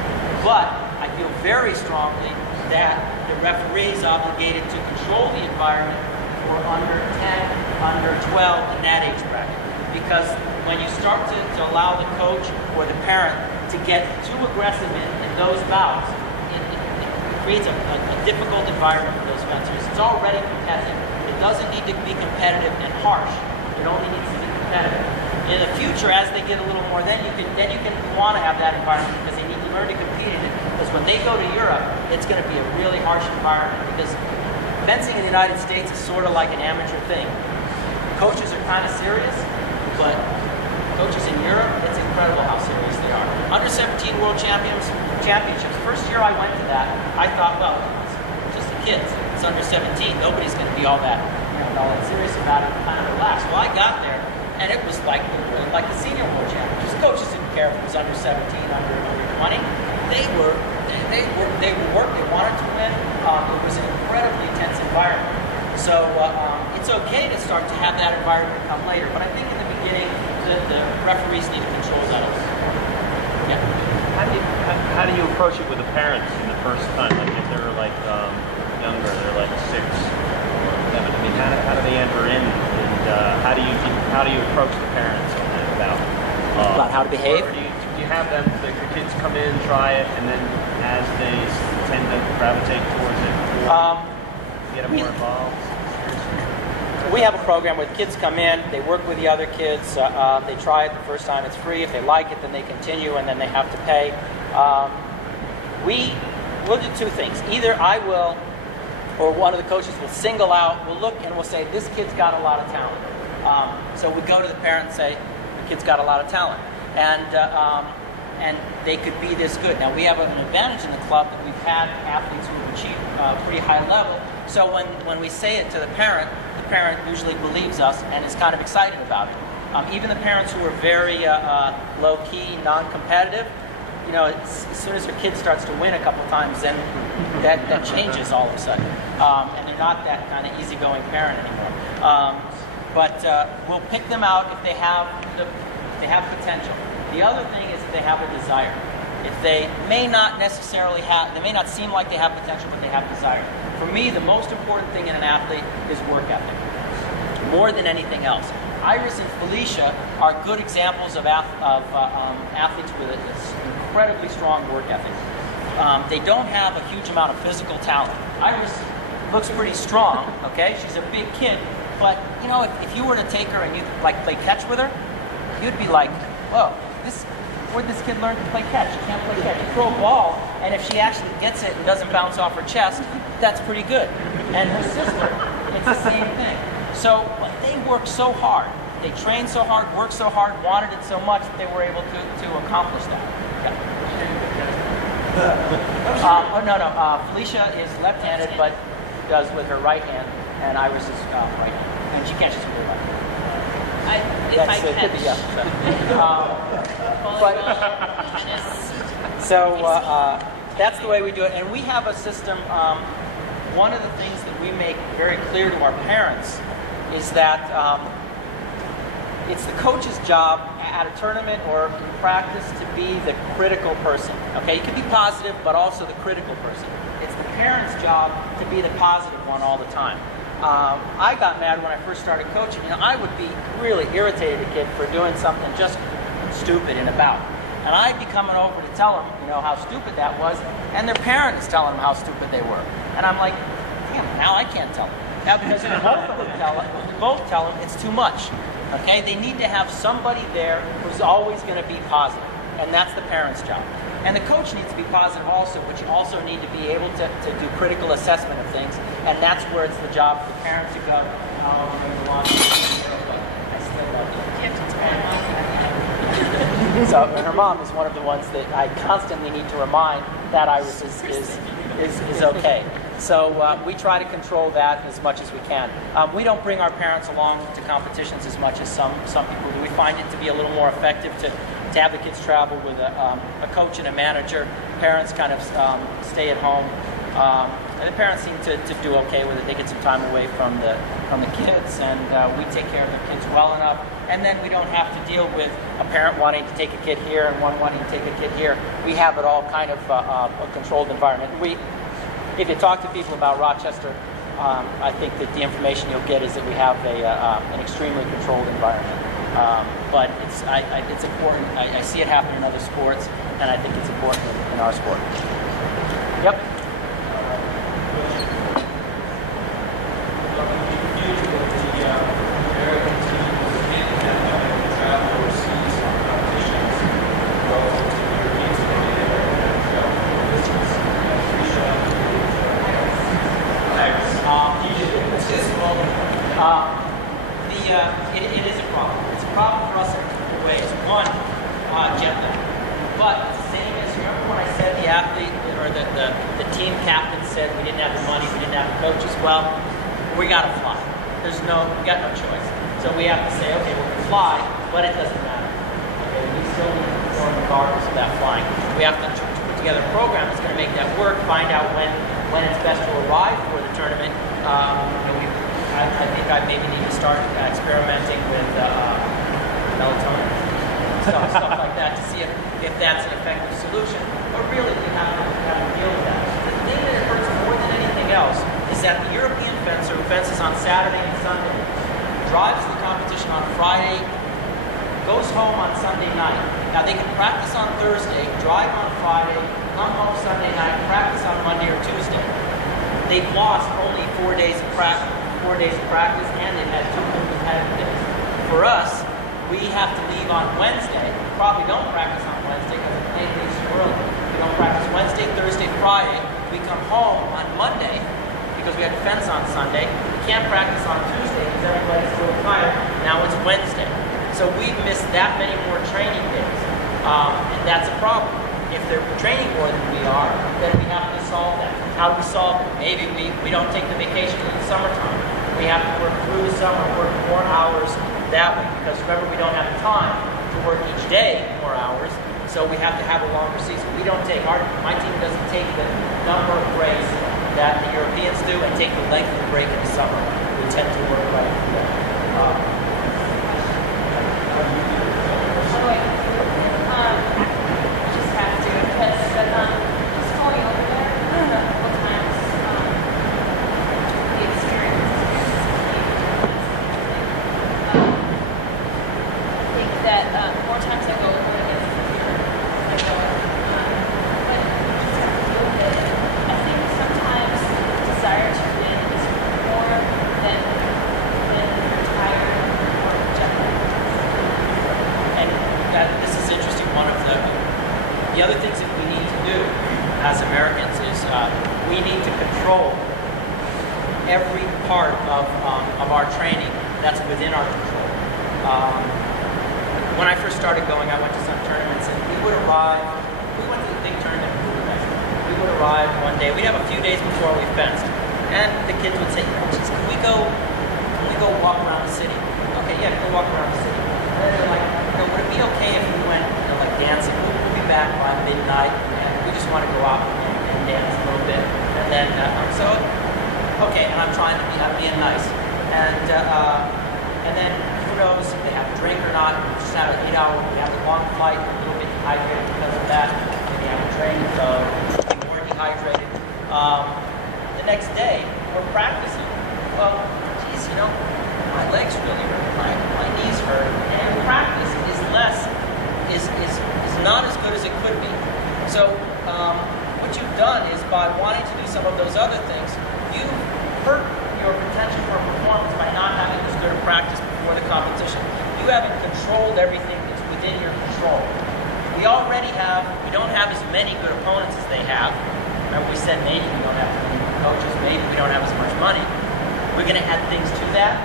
But I feel very strongly that the referee is obligated to control the environment for under 10, under 12 in that age bracket. Because when you start to allow the coach or the parent to get too aggressive in those bouts, it creates a difficult environment for those fencers. It's already competitive. It doesn't need to be competitive and harsh. It only needs to be competitive. In the future, as they get a little more, then you can want to have that environment because they need to learn to compete in it. Because when they go to Europe, it's going to be a really harsh environment because fencing in the United States is sort of like an amateur thing. Coaches are kind of serious, but coaches in Europe, it's incredible how serious they are. Under 17 World Championships, first year I went to that, I thought, well, it's just the kids. It's under 17. Nobody's going to be all that serious about it, kind of relaxed. Well, I got there, and it was like the senior World Championships. Coaches didn't care if it was under 17, under 20. They worked. They wanted to win. It was an incredibly intense environment. So it's okay to start to have that environment come later. But I think in the beginning, the referees need to control that. Yeah. How do you approach it with the parents in the first time? Like if they're like younger, they're like 6 or 7. I mean, how do they enter in, and how do you approach the parents on that About how to behave? Or do you have them, the kids come in, try it, and then as they tend to gravitate towards it, get them more involved? We have a program where the kids come in, they work with the other kids, they try it the first time, it's free. If they like it, then they continue, and then they have to pay. We'll do 2 things. Either I will, or one of the coaches will single out, we'll look and we'll say, this kid's got a lot of talent. So we go to the parent and say, the kid's got a lot of talent. And they could be this good. Now, we have an advantage in the club that we've had athletes who have achieved pretty high level. So when we say it to the parent usually believes us and is kind of excited about it. Even the parents who are very low-key, non-competitive, as soon as their kid starts to win a couple times, then that changes all of a sudden. And they're not that kind of easygoing parent anymore. But we'll pick them out if they have potential. The other thing is if they have a desire. If they may not seem like they have potential, but they have desire. For me, the most important thing in an athlete is work ethic, more than anything else. Iris and Felicia are good examples of athletes with this incredibly strong work ethic. They don't have a huge amount of physical talent. Iris looks pretty strong, okay? She's a big kid, but if you were to take her and you play catch with her, you'd be like, whoa, where'd this kid learn to play catch? She can't play catch. You throw a ball, And if she actually gets it and doesn't bounce off her chest, that's pretty good. And her sister, it's the same thing. So they work so hard. They trained so hard, worked so hard, wanted it so much that they were able to accomplish that. Yeah. Felicia is left-handed, but does with her right hand, and Iris is right hand, and she catches with her right hand. If I catch. That's the way we do it, and we have a system. One of the things that we make very clear to our parents is that it's the coach's job at a tournament or in practice to be the critical person. Okay, you can be positive, but also the critical person. It's the parent's job to be the positive one all the time. I got mad when I first started coaching. I would be really irritated at a kid for doing something just stupid in a bout. And I'd be coming over to tell them, how stupid that was, and their parent is telling them how stupid they were. And I'm like, damn, now I can't tell them. Now, because both tell them it's too much. Okay, they need to have somebody there who's always going to be positive, and that's the parent's job. And the coach needs to be positive also, but you also need to be able to do critical assessment of things, and that's where it's the job of the parent to go, oh, there's a lot of but I still love you. So her mom is one of the ones that I constantly need to remind that Iris is okay. So we try to control that as much as we can. We don't bring our parents along to competitions as much as some people do. We find it to be a little more effective to have the kids travel with a coach and a manager. Parents kind of stay at home. And the parents seem to do okay with it. They get some time away from the kids, and we take care of the kids well enough. And then we don't have to deal with a parent wanting to take a kid here and one wanting to take a kid here. We have it all kind of a controlled environment. If you talk to people about Rochester, I think that the information you'll get is that we have an extremely controlled environment. But it's important. I see it happen in other sports, and I think it's important in our sport. Yep. It is a problem. It's a problem for us in two ways. One, jet lag. But it's the same as, remember when I said the athlete or the team captain said we didn't have the money, we didn't have the coaches? Well, we got to fly. We got no choice. So we have to say, okay, we're going to fly, but it doesn't matter. Okay, we still need to perform regardless of that flying. We have to put together a program that's going to make that work, find out when it's best to arrive for the tournament. I think I maybe need to start experimenting with melatonin, stuff like that, to see if that's an effective solution. But really, you have to deal with that. The thing that hurts more than anything else is that the European fencer who fences on Saturday and Sunday drives the competition on Friday, goes home on Sunday night. Now they can practice on Thursday, drive on Friday, come home Sunday night, practice on Monday or Tuesday. They've lost only 4 days of practice. And they've had 2 competitive days. For us, we have to leave on Wednesday. We probably don't practice on Wednesday because the plane leaves too early. We don't practice Wednesday, Thursday, Friday. We come home on Monday because we had to fence on Sunday. We can't practice on Tuesday because everybody's still tired. Now it's Wednesday. So we've missed that many more training days. And that's a problem. If they're training more than we are, then we have to solve that. How do we solve it? Maybe we don't take the vacation in the summertime. We have to work through the summer, work more hours that way. Because remember, we don't have time to work each day more hours, so we have to have a longer season. We don't take, my team doesn't take the number of breaks that the Europeans do and take the length of the break in the summer. We tend to work right through that. Just have to, because just going over there, multiple times, the experience I think that more times I go over against the computer, I go, but just have to deal with it. I think sometimes the desire to win is more than tired or jet lag. we need to control every part of our training that's within our control. When I first started going, I went to some tournaments, and we went to the big tournament in Budapest. We would arrive one day, we'd have a few days before we fenced, and the kids would say, geez, can we go walk around the city? Okay, yeah, go walk around the city. And then they're like, would it be okay if we went, like dancing? We'll be back by midnight, and we just want to go out and dance a little bit. And then, okay, and I'm being nice. And then, who knows if they have a drink or not. We just had an 8-hour, we have a long flight, we're a little bit dehydrated because of that. Maybe have a drink, so more dehydrated. The next day, we're practicing. Well, geez, my legs really hurt, my knees hurt, and practice is not as good as it could be. So what you've done is, by wanting to do some of those other things, you've hurt your potential for performance by not having as good a practice before the competition. You haven't controlled everything that's within your control. We don't have as many good opponents as they have. Remember, we said maybe we don't have as many coaches, maybe we don't have as much money. We're going to add things to that.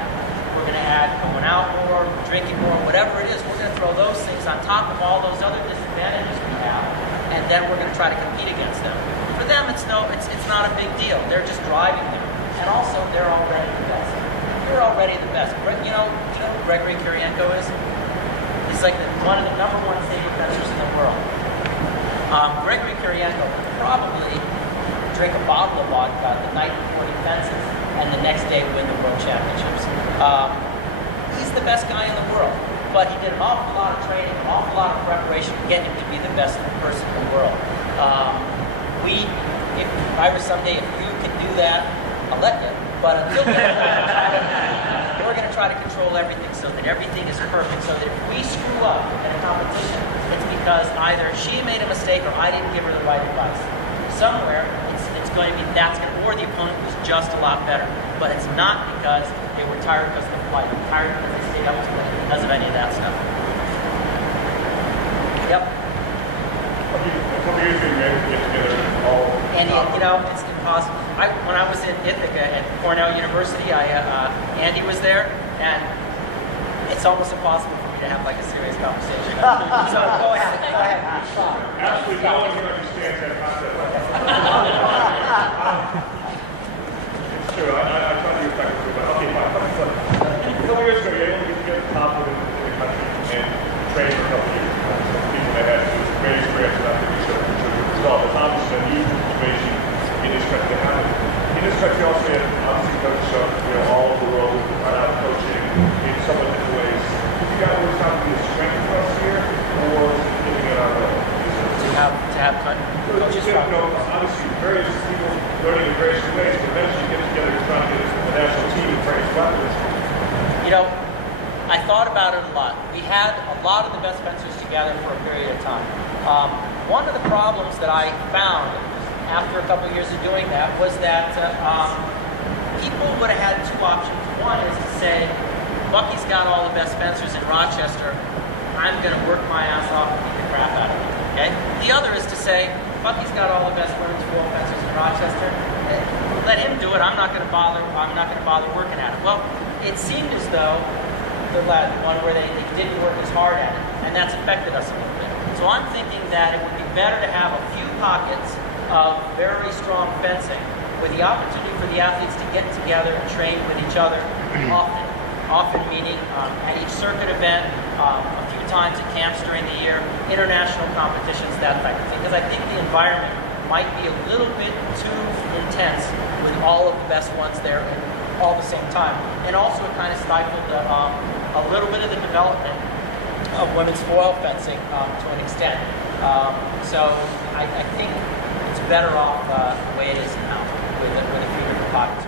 We're going to add going out more, drinking more, whatever it is. We're going to throw those things on top of all those other disadvantages we have, and then we're going to try to compete against them. For them, it's not a big deal. They're just driving there, and also they're already the best. You're already the best. Do you know who Gregory Kirienko is? He's like one of the #1 saber fencers in the world. Gregory Kirienko would probably drink a bottle of vodka the night before he fences, and the next day win the world championships. He's the best guy in the world, but he did an awful lot of training, an awful lot of preparation to get him to be the best person in the world. If I were someday, if you can do that, I'll let you. But until then, we're going to try to control everything so that everything is perfect. So that if we screw up in a competition, it's because either she made a mistake or I didn't give her the right advice. Somewhere, it's going to be or the opponent was just a lot better. But it's not because they were tired because of the flight. They're tired because they stayed up too late because of any of that stuff. Yep. What do you think made get together all? And it's impossible. When I was in Ithaca at Cornell University, Andy was there, and it's almost impossible for me to have like a serious conversation. So go ahead. Absolutely, no one here understands that concept. It's true. I try to be respectful, but okay, fine. A couple years ago, you were able to get together top of in the country and train for a couple years. Some people that had great experience with that could be sure result. It's obviously a huge situation in this country to happen. In this country, also, we have obviously coaches all over the world who are out coaching in somewhat different ways. Do you guys work out to be a strength for us here, or is it giving it our way? To have coaches from obviously various people learning in various ways, but eventually get together and try to get a national team and train weapons. I thought about it a lot. We had a lot of the best fencers together for a period of time. One of the problems that I found after a couple of years of doing that was that people would have had two options. One is to say, Bucky's got all the best fencers in Rochester. I'm going to work my ass off and beat the crap out of him. Okay? The other is to say, Bucky's got all the best women's foil fencers in Rochester. Let him do it. I'm not going to bother working at it. Well, it seemed as though the one where they didn't work as hard at it, and that's affected us a little bit. So I'm thinking that it would be better to have a few pockets of very strong fencing with the opportunity for the athletes to get together and train with each other often meaning at each circuit event, a few times at camps during the year, international competitions, that type of thing. Because I think the environment might be a little bit too intense with all of the best ones there all at the same time. And also it kind of stifled a little bit of the development of women's foil fencing to an extent. So I think it's better off the way it is now with a few different pockets.